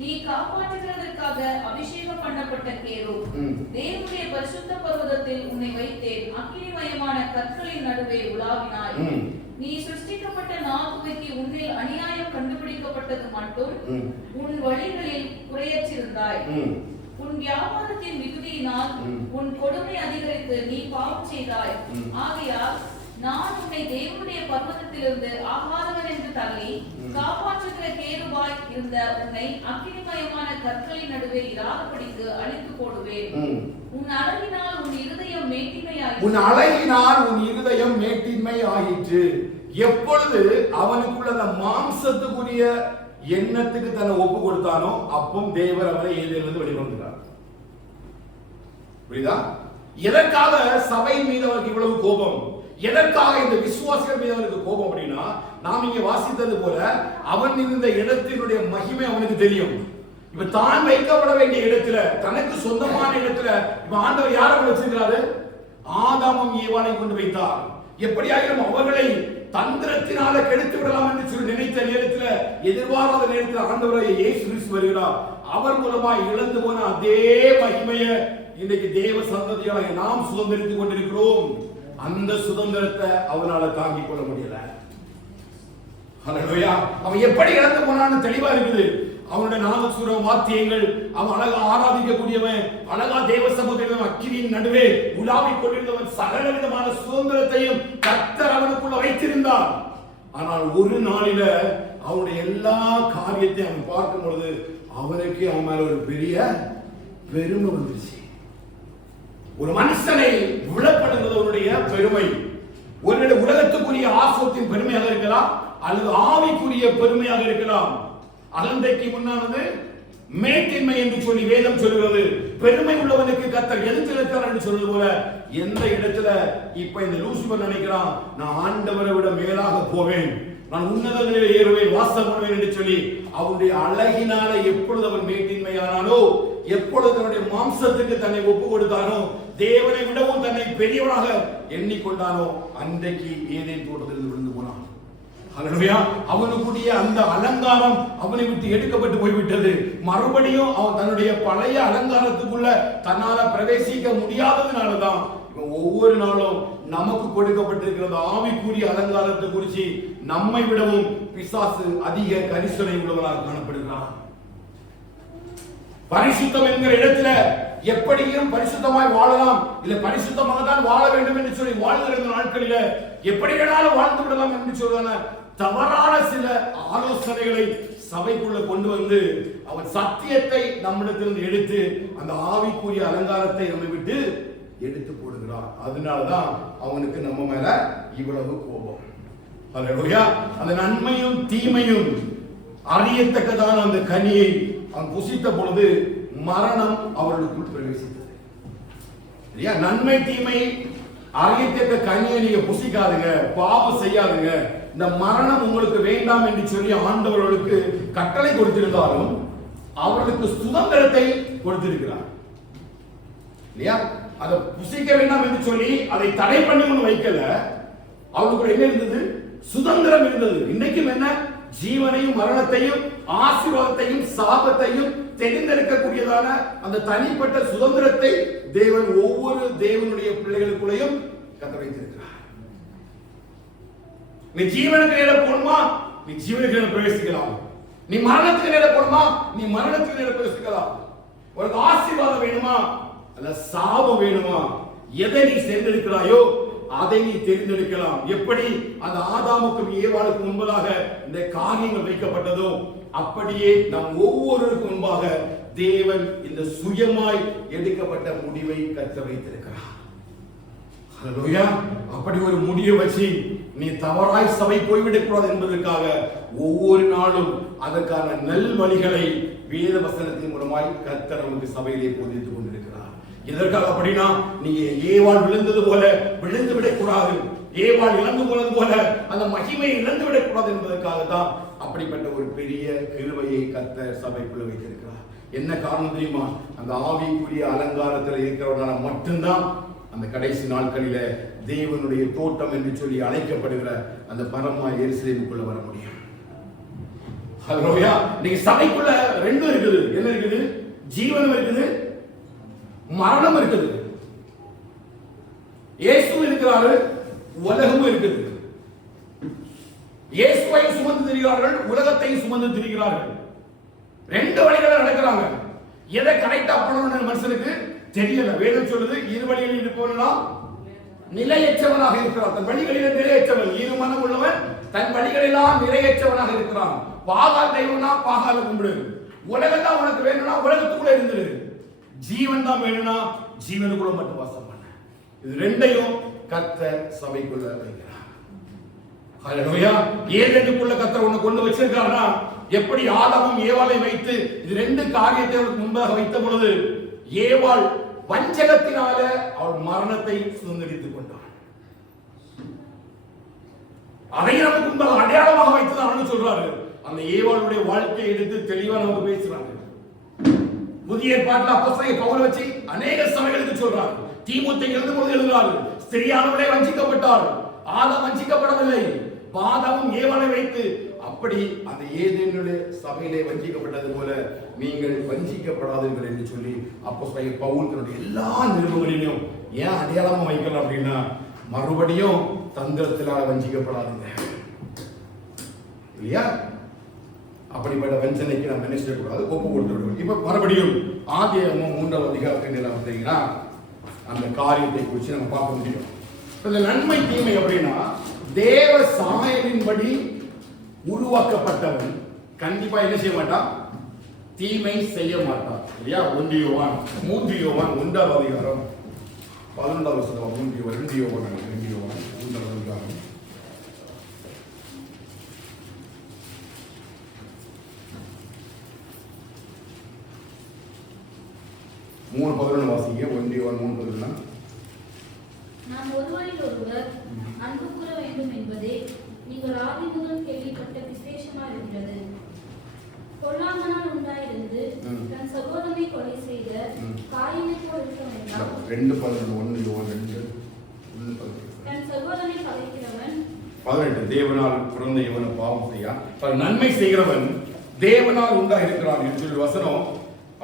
நீ காப்பாற்றுகிறதற்காக அபிஷேகம் பண்ணப்பட்ட கேருப். தேவனுடைய பரிசுத்த பர்வதத்தில் உன்னை வைத்தேன். அக்கினிமயமான கற்களின் நடுவே உலாவினாய். நீ சிருஷ்டிக்கப்பட்ட நாகுவைக்கு உன்னில் அநியாயம் கண்டுபிடிக்கப்பட்டது மட்டும் உன் வழிகளில் குறையற்றிருந்தாய். உன் வியாபாரத்தின் மிகுதியினால் உன் கொடுமை அதிகரித்து நீ பாவம் செய்தாய். ஆகையால் நான் உன்னை தேவனுடைய பர்வதத்திலிருந்து ஆகாதவன் என்று தள்ளி காப்பாற்றுகிற கேருபாய் இருந்த உன்னை அக்கினிமயமான கற்களின் நடுவே இராதபடிக்கு அழித்து போடுவேன். உன் அழகினால் உன் இருதயம் மேட்டிமையாயிற்று. உன் அழகினால் உன் இருதயம் மேட்டிமை ஆயிற்று. எப்பொழுது அவனுக்குள்ள அந்த மாம்சத்துக்குரிய எண்ணத்துக்கு தன்னை ஒப்பு கொடுத்தானோ அப்பம் தேவர் அவரை ஏதேலிருந்து வெளிக்கொண்டார். புரியுதா? எதற்காக சபை மீது அவருக்கு இவ்வளவு கோபம், எதற்காக இந்த விசுவாசிகள் மீது அவருக்கு கோபம் அப்படின்னா, நாம் இங்க வாசித்தது போல அவன் இருந்த இடத்தினுடைய மகிமை அவனுக்கு தெரியும். இப்ப தான் வைக்கப்பட வேண்டிய இடத்துல, தனக்கு சொந்தமான இடத்துல இப்ப ஆண்டவர் யாரை வச்சிருக்கிறாரு? ஆதாமும் ஏவாளை கொண்டு வைத்தார். எப்படியாயிரும் அவர்களை தந்திரத்தினால கெடுத்து விடலாம் என்று சொல்லி நினைத்த நேரத்தில், எதிர்பாராத நேரத்தில் ஆண்டவரை இயேசு கிறிஸ்து வருகிறார். அவர் மூலமாய் இழந்து போன அதே மகிமையை இன்றைக்கு தேவ சந்ததியாக நாம் சுதந்திரித்துக் கொண்டிருக்கிறோம். அந்த சுதந்திரத்தை அவனால தாங்கிக் கொள்ள முடியல. ஹல்லேலூயா. அவன் எப்படி இழந்து போனான்னு தெளிவா இருக்குது. அவனுடைய நாதசுர வாத்தியங்கள், அவன் அழகா ஆராதிக்கக்கூடியவன், அழகா தேவ சமூகத்தின் அக்கினியின் நடுவே உலாவிக் கொண்டிருந்தவன், சகல விதமான சுதந்திரத்தையும் கர்த்தர் அவனுக்குள்ள வைத்திருந்தார். ஆனால் ஒரு நாளில அவனுடைய எல்லா காரியத்தையும் அவன் பார்க்கும் பொழுது அவனுக்கு அவன் மேல ஒரு பெரிய பெருமை வந்துருச்சு. ஒரு மனுஷனை விழப்படுவதனுடைய பெருமை ஒருவேளை உலகத்துக்குரிய ஆசோத்தின் பெருமையாக இருக்கலாம், அல்லது ஆவிக்குரிய பெருமையாக இருக்கலாம். அகந்தைக்கு முன்னானது மேட்டின்மை என்று சொல்லி வேதம் சொல்கிறது. பெருமை உள்ளவனுக்கு கர்த்தர் எதிர்த்திருக்கிறார் என்று சொல்வது போல, எந்த இடத்துல இப்ப இந்த லூசிபர் நினைக்கிறான், நான் ஆண்டவரை விட மேலாக போவேன், நான் உன்னதங்களில் ஏறுவேன், வாசம் பண்ணுவேன் என்று சொல்லி அவனுடைய அழகினால எப்பொழுது அவன் மேட்டின்மையானானோ, எப்பொழுது தன்னுடைய மாம்சத்துக்கு தன்னை ஒப்பு கொடுத்தானோ, தேவனை விடவும் தன்னை பெரியவனாக எண்ணிக்கொண்டானோ, அன்றைக்கு ஏதேன் தோட்டத்தில் விழுந்து போனான். ஹல்லேலூயா. அவனுக்குரிய அந்த அலங்காரம் அவனை விட்டு எடுக்கப்பட்டு போய்விட்டது. மறுபடியும் அவன் தன்னுடைய பழைய அலங்காரத்துக்குள்ள தன்னால பிரவேசிக்க முடியாததுனாலதான் ஒவ்வொரு நாளும் நமக்கு கொடுக்கப்பட்டிருக்கிறது ஆவிக்குரிய அலங்காரத்தை குறித்து நம்மை விடவும் பிசாசு அதிக கரிசனை உள்ளவனாக காணப்படுகிறான். பரிசுத்தம் என்கிற இடத்துல எப்படியும் பரிசுத்தமாய் வாழலாம், இல்ல பரிசுத்தமாக தான் வாழ வேண்டும் என்று சொல்லி வாழ்கிற நாட்களில எப்படி வேணாலும் வாழ்ந்து விடலாம் என்று சொல்றான தவறான சில ஆலோசனைகளை சபைக்குள்ள கொண்டு வந்து அவன் சத்தியத்தை நம்மிடத்திலிருந்து எடுத்து அந்த ஆவிக்குரிய அலங்காரத்தை நம்மை விட்டு எடுத்து போடுகிறான். அதனாலதான் அவனுக்கு நம்ம மேல இவ்வளவு கோபம். ஹல்லேலூயா. அந்த நன்மையும் தீமையும் அறியத்தக்கதான அந்த கனியை அவன் புசித்த பொழுது மரணம் அவர்களுக்குள் பிரவேசித்தது. நன்மை தீமை அறியத்தக்க கனியை நீங்க புசிக்காதுங்க, பாவம் செய்யாதுங்க, இந்த மரணம் உங்களுக்கு வேண்டாம் என்று சொல்லி ஆண்டவர்களுக்கு கட்டளை கொடுத்திருந்தாலும் அவர்களுக்கு சுதந்திரத்தை கொடுத்திருக்கிறார். இல்லையா? அதை புசிக்க வேண்டாம் என்று சொல்லி அதை தடை பண்ணி ஒண்ணு வைக்கல. அவர்களுக்கு என்ன இருந்தது? சுதந்திரம் இருந்தது. இன்னைக்கும் என்ன? ஜீவனையும் மரணத்தையும் ஆசீர்வாதத்தையும் சாபத்தையும் தெரிந்தெடுக்கக்கூடியதான அந்த தனிப்பட்ட சுதந்திரத்தை தேவன் ஒவ்வொரு தேவனுடைய பிள்ளைகளுக்குள்ளையும் கத்த வைத்திருக்கிறார். நீ ஜீவனுக்கு நேர போணுமா, நீ ஜீவனுக்கு நேர பிரவேசிக்கலாம். நீ மரணத்துக்கு நேர போணுமா, நீ மரணத்துக்கு நேர பிரவேசிக்கலாம். உனக்கு ஆசீர்வாதம் வேணுமா, அல்ல சாபம் வேணுமா, எதை நீ தேர்ந்தெடுக்கிறாயோ அதை நீ தேர்ந்தெடுக்கலாம். எப்படி அந்த ஆதாமுக்கும் ஏவாளுக்கும் முன்பதாக இந்த காரியங்கள் வைக்கப்பட்டதோ அப்படியே நாம் ஒவ்வொருவருக்கும் முன்பாக தேவன் இந்த சுயமாய் எடுக்கப்பட்ட முடிவை கற்று வைத்திருக்கிறார். ஹல்லேலூயா. அப்படி ஒரு முடிவை வச்சு நீ தவறாய் சபை போய்விடக் கூடாது என்பதற்காக ஒவ்வொரு நாளும் அதற்கான நல் வழிகளை வேத வசனத்தின் மூலமாய் கர்த்தர் நமக்கு சபையிலே போதித்துக் கொண்டிருக்கிறார். எதற்காக அப்படின்னா, நீங்க ஏவாள் விழுந்தது போல விழுந்து விடக்கூடாது, ஏவாள் இழந்து போனது போல அந்த மகிமையை இழந்து விடக்கூடாது என்பதற்காக தான் அப்படிப்பட்ட ஒரு பெரிய கிருபையை கர்த்தர் சபைக்குள்ள வைத்திருக்கிறார். என்ன காரணம் தெரியுமா? அந்த ஆவிக்குரிய அலங்காரத்தில் இருக்கிறவனால மட்டும்தான் அந்த கடைசி நாட்களில தேவனுடைய தோட்டம் என்று சொல்லி அழைக்கப்படுகிற அந்த பரமா எருசலேமுக்குள்ள வர முடியும். ஹல்லேலூயா. நீங்க சபைக்குள்ள ரெண்டும் இருக்குது. என்ன இருக்குது? ஜீவனும் இருக்குது, மரணம் இருக்குது. இயேசு இருக்கிறாரு, உலகமும் இருக்குது. இயேசுவை சுமந்து திரிகிறார்கள், உலகத்தையும் சுமந்து திரிகிறார்கள். ரெண்டு வழிகளை நடக்கிறாங்க. எதை கரெக்டா பண்ணணும்னு மனுஷனுக்கு தெரியல. வேதம் சொல்லுது, இரு வழிகளில் இருப்பவனா நிலையற்றவனாக இருக்கிறான். தன் வழிகளில் நிலையற்றவன், இரு மனம் உள்ளவன் தன் வழிகளெல்லாம் நிறையற்றவனாக இருக்கிறான். பாகால் தெய்வம்னா பாகால கும்பிடு, உலகம் தான் உனக்கு வேணும்னா உலகத்துக்குள்ள இருந்துரு, ஜீவன் தான் வேணும்னா ஜீவனுக்குள்ள மட்டும் வாசம் பண்ண. இது ரெண்டையும் கர்த்தர் சபைக்குள்ள வைக்கிறார். ஹல்லேலூயா. ஏதேனுக்குள்ள கர்த்தர் உன்னை கொண்டு வச்சிருக்காருன்னா எப்படி ஆதாமும் ஏவாளை வைத்து இது ரெண்டு காரியத்தை அவளுக்கு முன்பாக வைத்த பொழுது ஏவாள் வஞ்சகத்தினால அவள் மரணத்தை சுதந்திரித்துக் கொண்டாள். அதை நமக்கு முன்பாக அடையாளமாக வைத்துதான் சொல்றாரு. அந்த ஏவாளுடைய வாழ்க்கையை எடுத்து தெளிவா நமக்கு பேசுறாங்க. புதிய ஏற்பாட்டில் அப்போஸ்தலர் பவுல் வச்சு அநேக சபைகளுக்கு சொல்றாரு. தீமோத்தேயுக்கு எழுதும்போது எழுதுறாரு, ஸ்திரியானவளே வஞ்சிக்கப்பட்டாள், ஆதாம் வஞ்சிக்கப்படவில்லை, ஆதாமும் ஏவாளை வைத்து அப்படி அந்த ஏதேனுடைய சபையிலே வஞ்சிக்கப்பட்டது போல நீங்கள் வஞ்சிக்கப்படாதீர்கள் என்று சொல்லி அப்போஸ்தலர் பவுல் தன்னுடைய எல்லா நிருபங்களிலும் ஏன் அடையாளமா வைக்கலாம் அப்படின்னா, மறுபடியும் தந்திரத்தினால் வஞ்சிக்கப்படாதீங்க இல்லையா? அப்படிப்பட்ட வஞ்சனைக்கு நம்ம என்ன செய்யக்கூடாது, ஒப்பு கொடுத்து விடுவோம். இப்ப மறுபடியும் ஆதியாகமம் 3ஆம் அதிகாரத்தில் பார்த்தீங்கன்னா அந்த காரியத்தை குறித்து நம்ம பார்க்க முடியும். இந்த நன்மை தீமை அப்படின்னா, தேவ சாயலின்படி உருவாக்கப்பட்டவன் கண்டிப்பா என்ன செய்ய மாட்டான், தீமை செய்ய மாட்டான் இல்லையா? 1 யோவான் 3 யோவான் 1ஆம் அதிகாரம் 11ஆம் வசனம், 2 யோவான் 3ஆம் அதிகாரம் 3:11 வாசிங்க. 1 யோவான் 3:11. நாம் ஒருவரில் ஒருவர் அன்பு கூற வேண்டும் என்பதே நீங்கள் ஆதி முதல் கேள்விப்பட்ட விசேஷமா இருக்கிறது. கொல்லாமனால் உண்டாயிருந்து தன் சகோதரனை கொலை செய்த காயினை போல் இருக்க வேண்டாம். 2:11 1 யோவான் 2:11. தன் சகோதரனை பகைக்கிறவன் 18 தேவனால் பிறந்த இவனை பாவம் செய்யா, நன்மை செய்கிறவன் தேவனால் உண்டா இருக்கிறான் என்று சொல்லி வசனம்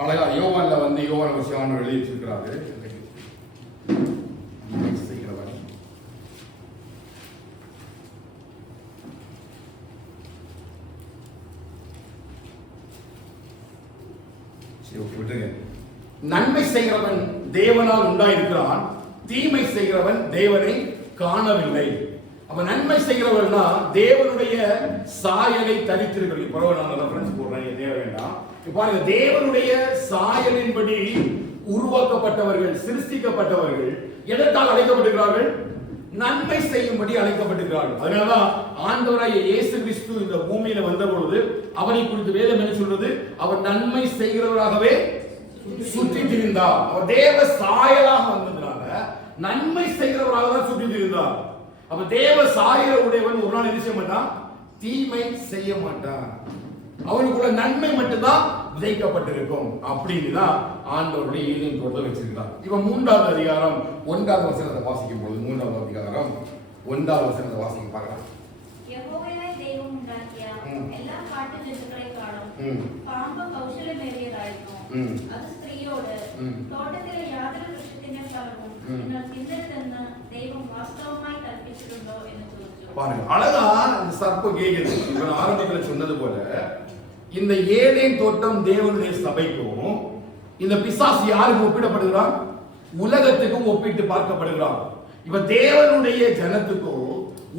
அழகா யோவான்ல வந்து யோவான் விஷயம் எழுதி வச்சிருக்கிறாரு. நன்மை செய்கிறவன் நன்மை செய்கிறவன் தேவனால் உண்டாயிருக்கிறான், தீமை செய்கிறவன் தேவனை காணவில்லை. அப்ப நன்மை செய்கிறவன்னா தேவனுடைய சாயலை தரித்திருக்கிறது. இப்போ நான் ரெஃபரன்ஸ் போடுறேன், தேவ வேண்டாம். பாருங்க, தேவனுடைய சாயலின்படி உருவாக்கப்பட்டவர்கள், சிருஷ்டிக்கப்பட்டவர்கள் எதற்காக அழைக்கப்படுகிறார்கள்? நன்மை செய்யும்படி அழைக்கப்பட்டிருக்கிறார்கள். அதனாலதான் ஆண்டவராகிய இயேசு கிறிஸ்து இந்த பூமியில வந்த பொழுது அவரை குறித்து வேதம் என்ன சொல்றது? அவர் நன்மை செய்கிறவராகவே சுற்றி திரிந்தார். அவர் தேவ சாயலாக வந்ததுனால நன்மை செய்கிறவராக தான் சுற்றி திரிந்தார். அப்ப தேவ சாயல உடையவன் ஒரு நாள் என்ன செய்ய மாட்டான், தீமை செய்ய மாட்டான். அவனுக்குள்ள நன்மை மட்டும்தான் விதைக்கப்பட்டிருக்கும் அப்படின்னு தான் ஆண்டவருடைய ஈதேன் தோட்டத்தை வச்சிருக்கிறார். இப்ப 3ஆவது அதிகாரம் 1ஆவது வசனத்தை வாசிக்கும் பொழுது 3ஆவது அதிகாரம் 1ஆவது வசனத்தை வாசிக்க பார்க்கலாம். யெகோவாவே தெய்வம் உண்டாக்கியா எல்லா காட்டு ஜந்துக்களை காணும் பாம்பு கௌசலமேறியதாயிருக்கும். அது ஸ்திரீயோடு தோட்டத்திலே யாதொரு விருட்சத்தினை பலவும் എന്നാൽ தின்னதென்ன தெய்வம் வாஸ்தவமாய் கற்பிச்சிருந்தோ என்று சொல்லுச்சு. பாருங்க, அழகா இந்த சர்ப்பம் கேக்குது. இவன் ஆரம்பத்துல சொன்னது போல இந்த ஏதேன் தோட்டம் தேவனுடைய சபைக்கும் இந்த பிசாசு யாருக்கு ஒப்பிடப்படுகிறான்? உலகத்துக்கும் ஒப்பிட்டு பார்க்கப்படுகிறான். இப்ப தேவனுடைய ஜனத்துக்கும்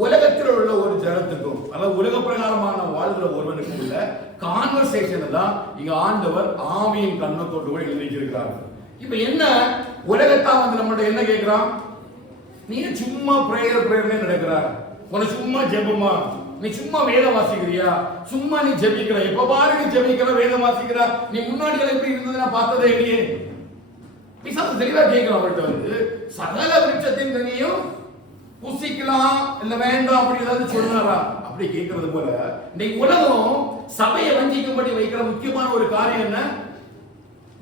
உலகத்தில் உள்ள ஒரு ஜனத்துக்கும், அதாவது உலக பிரகாரமான வாழ்கிற ஒருவனுக்கும் உள்ள கான்வர்சேஷன் தான் இங்க ஆண்டவர் ஆவியின் கண்ணத்தோடு கூட எழுதியிருக்கிறார். இப்ப என்ன உலகத்தான் வந்து நம்மள்ட்ட என்ன கேட்கிறான்? நீ சும்மா பிரேயர்னே நடக்கிறார், உனக்கு சும்மா ஜெபமா, நீ சும்மா வேதம் வாசிக்கிறியா, சும்மா நீ ஜெபிக்கிற, எப்ப பாரு நீ ஜெபிக்கிற வேதம் வாசிக்கிற, நீ முன்னாடி எப்படி இருந்தது நான் பார்த்ததே இல்லையே. பிசாசு தெளிவா கேட்கிறான் அவர்கிட்ட வந்து, சகல விருட்சத்தின் கனியும் புசிக்கலாம் இல்ல வேண்டாம் அப்படி ஏதாவது சொன்னாரா? அப்படி கேட்கறது போல இன்னைக்கு உலகம் சபையை வஞ்சிக்கும்படி வைக்கிற முக்கியமான ஒரு காரியம் என்ன?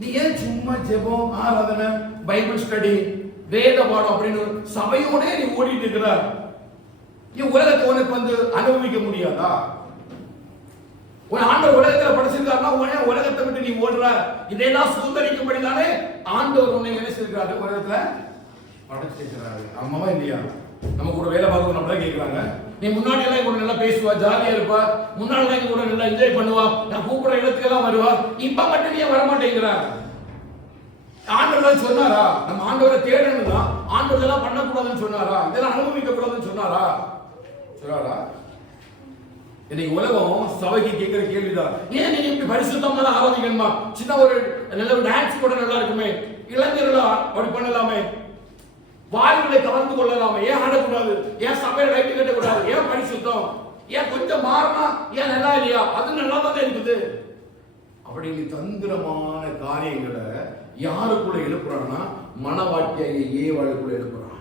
நீ ஏன் சும்மா ஜெபம், ஆராதனை, பைபிள் ஸ்டடி, வேத பாடம் அப்படின்னு சபையோட நீ ஓடிட்டு இருக்கிற, உலகத்தை உனக்கு வந்து அனுபவிக்க முடியாதா? உன் ஆண்டவர் உலகத்துல படைச்சிருக்காருன்னா உலகத்தை விட்டு நீ ஓடுற, இதெல்லாம் சுதந்திரிக்கும்படி தானே ஆண்டவர் உன்னை என்ன செய்யறாரு? உலகத்துல படைச்சிருக்கிறாரு. அம்மாவா இல்லையா? நம்ம கூட வேலை பார்க்க நம்மள கேட்கிறாங்க, நீ முன்னாடி எல்லாம் கூட நல்லா பேசுவா, ஜாலியா இருப்பா, முன்னாடி எல்லாம் கூட நல்லா என்ஜாய் பண்ணுவா, நான் கூப்பிடுற இடத்துக்கு எல்லாம் வருவா, இப்ப மட்டும் நீ வர மாட்டேங்கிறா. ஆண்டவர் சொன்னாரா? நம்ம ஆண்டவரை தேடணும் தான், ஆண்டவர் எல்லாம் பண்ணக்கூடாதுன்னு சொன்னாரா? இதெல்லாம் அனுபவிக்க கூடாதுன்னு சொன்னாரா? சொன்னாரா? இன்னைக்கு உலகம் சபைக்கு கேட்கிற கேள்விதான், ஏன் நீங்க இப்படி பரிசுத்தமா ஆராதிக்கணுமா? சின்ன ஒரு நல்ல ஒரு டான்ஸ் கூட நல்லா இருக்குமே, இளைஞர்களா அப்படி பண்ணலாமே, வாழ்வுகளை கலந்து கொள்ளலாமே, ஏன் ஆடக்கூடாது? ஏன் சபையை ரைட்டு கட்டக்கூடாது? ஏன் பரிசுத்தம்? ஏன் கொஞ்சம் மாறினா ஏன் நல்லா இல்லையா? அது நல்லா தான் இருக்குது. அப்படின்னு தந்திரமான காரியங்களை யாருக்குள்ள எழுப்புறான்னா மனவாட்டியை ஏவாளுக்குள்ள எழுப்புறான்.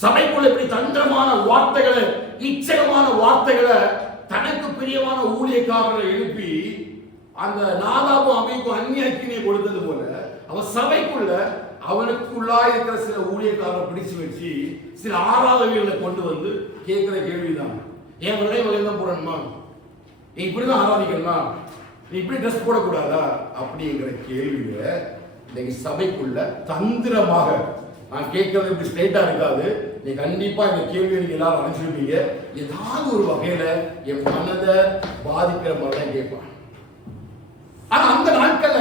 சபைக்குள்ள இப்படி தந்திரமான வார்த்தைகளை, இச்சகமான வார்த்தைகளை தனக்கு பிரியமான ஊழியக்காரர்களை எழுப்பி அந்த நாதாபும் அபிக்கும் அந்நிய அக்கினியை கொடுத்தது போல அவன் சபைக்குள்ள அவனுக்குள்ளா இருக்கிற சில ஊழியக்காரரை பிடிச்சு வச்சு சில ஆராதனைகளை கொண்டு வந்து கேட்கிற கேள்விதான், என் ஒரே வகையில் தான் போடணுமா? நீ இப்படிதான் ஆராதிக்கணுமா? நீ இப்படி ட்ரெஸ் போடக்கூடாதா? அப்படிங்கிற கேள்வியை இன்னைக்கு சபைக்குள்ள தந்திரமாக, நான் கேட்கறது இப்படி ஸ்ட்ரெயிட்டா இருக்காது, நீ கண்டிப்பா இந்த கேள்வியை நீங்க எல்லாரும் அனுப்பிச்சிருப்பீங்க. ஏதாவது ஒரு வகையில என் மனதை பாதிக்கிற மாதிரி தான் கேட்பான். ஆனா அந்த நாட்கள்ல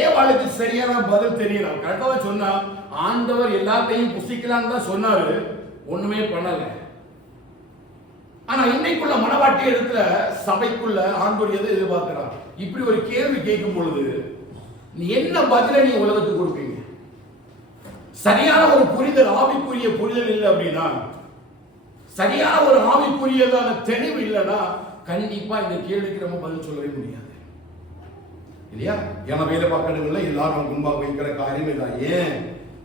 ஏவாளுக்கு சரியான பதில் தெரியல. கரெக்டாக சொன்னா ஆண்டவர் எல்லாத்தையும் புசிக்கலான்னு தான் சொன்னாரு, ஒண்ணுமே பண்ணல. ஆனா இன்னைக்குள்ள மனவாட்டி இடத்துல சபைக்குள்ள ஆண்டவர் எதை எதிர்பார்க்கிறார்? இப்படி ஒரு கேள்வி கேட்கும் பொழுது நீ என்ன பதிலை நீ உலகத்துக்கு கொடுப்பீங்க? சரியான ஒரு புரிதல், ஆவிக்குரிய புரிதல் இல்லை அப்படின்னா, சரியான ஒரு ஆவிக்குரியதான தெளிவு இல்லைன்னா கண்டிப்பா இந்த கேள்விக்கு நம்ம பதில் சொல்லவே முடியாது இல்லையா? ஏன்னா வேலை பார்க்கறதுல எல்லாரும் முன்பாக வைக்கிற காரியமே தான். ஏன்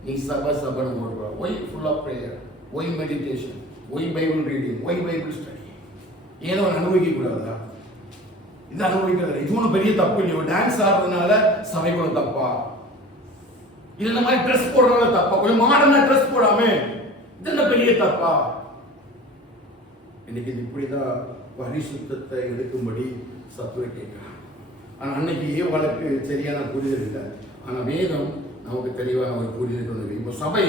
நீ சபன்னு போடுற? Why full of prayer, why meditation, why Bible reading, why Bible study. ஏதோ அனுபவிக்க கூடாதா? இது அனுபவிக்கிறது இது ஒன்றும் பெரிய தப்பு இல்லையோ? டான்ஸ் ஆடுறதுனால சபைக்குள்ள தப்பா? இது இந்த மாதிரி ட்ரெஸ் போடுறதுனால தப்பா? கொஞ்சம் மாடர்னா ட்ரெஸ் போடாம இது என்ன பெரிய தப்பா? இன்னைக்கு இப்படிதான் பரிசுத்தத்தை எடுக்கும்படி சத்துரை கேட்கிறான். ஆனா அன்னைக்கு ஏவாளுக்கு சரியான புரிதல் இல்லை. ஆனா வேதம் நமக்கு தெளிவான ஒரு புரிதல் கொண்டு. இப்போ சபை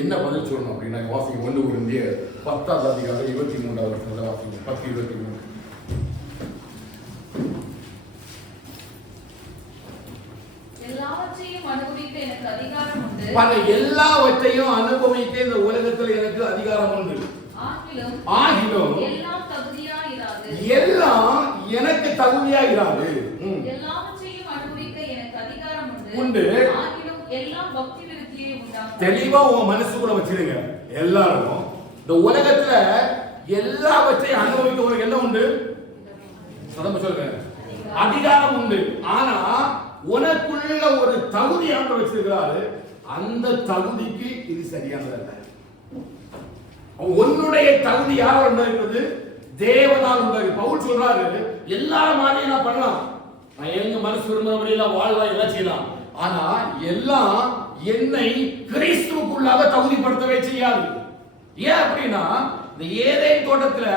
என்ன பதில் சொல்லணும் அப்படின்னா, வாசிங்க 1 Corinthians 10 23 வாசிங்க. 10:23. எல்லாவற்றையும் அனுபவிக்க எனக்கு அதிகாரம் உண்டு. எல்லாவற்றையும் அனுபவிக்க இந்த உலகத்தில் எனக்கு அதிகாரம் உண்டு. ஆகிலும் எல்லாம் தகுதியா இராது. எல்லாம் எனக்கு தகுதியா இராது. எல்லாவற்றையும் அனுபவிக்க எனக்கு அதிகாரம் உண்டு. ஆகிலும் எல்லாம் பக்தி விருத்தியை உண்டாக்கும். தெளிவா உன் மனசுக்குள்ள வச்சிருங்க. எல்லாரும் இந்த உலகத்துல எல்லாவற்றையும் அனுபவிக்க உனக்கு என்ன உண்டு? சொல்லுங்க, அதிகாரம் உண்டு. ஆனா உனக்குள்ள ஒரு தகுதி ஆண்டு வச்சிருக்கிறாரு. அந்த தகுதிக்கு இது சரியானதல்ல. உன்னுடைய தகுதி யாரோட இருக்கிறது? தேவனால் உண்டாகி. பவுல் சொல்றாரு, எல்லாரும் மாதிரி நான் பண்ணலாம், நான் எங்க மனசு விரும்புறபடியெல்லாம் வாழ்வா எல்லாம் செய்யலாம். ஆனா எல்லாம் என்னை கிறிஸ்துவுக்குள்ளாக தகுதிப்படுத்தவே செய்யாது. ஏன் அப்படின்னா, இந்த ஏதேன் தோட்டத்துல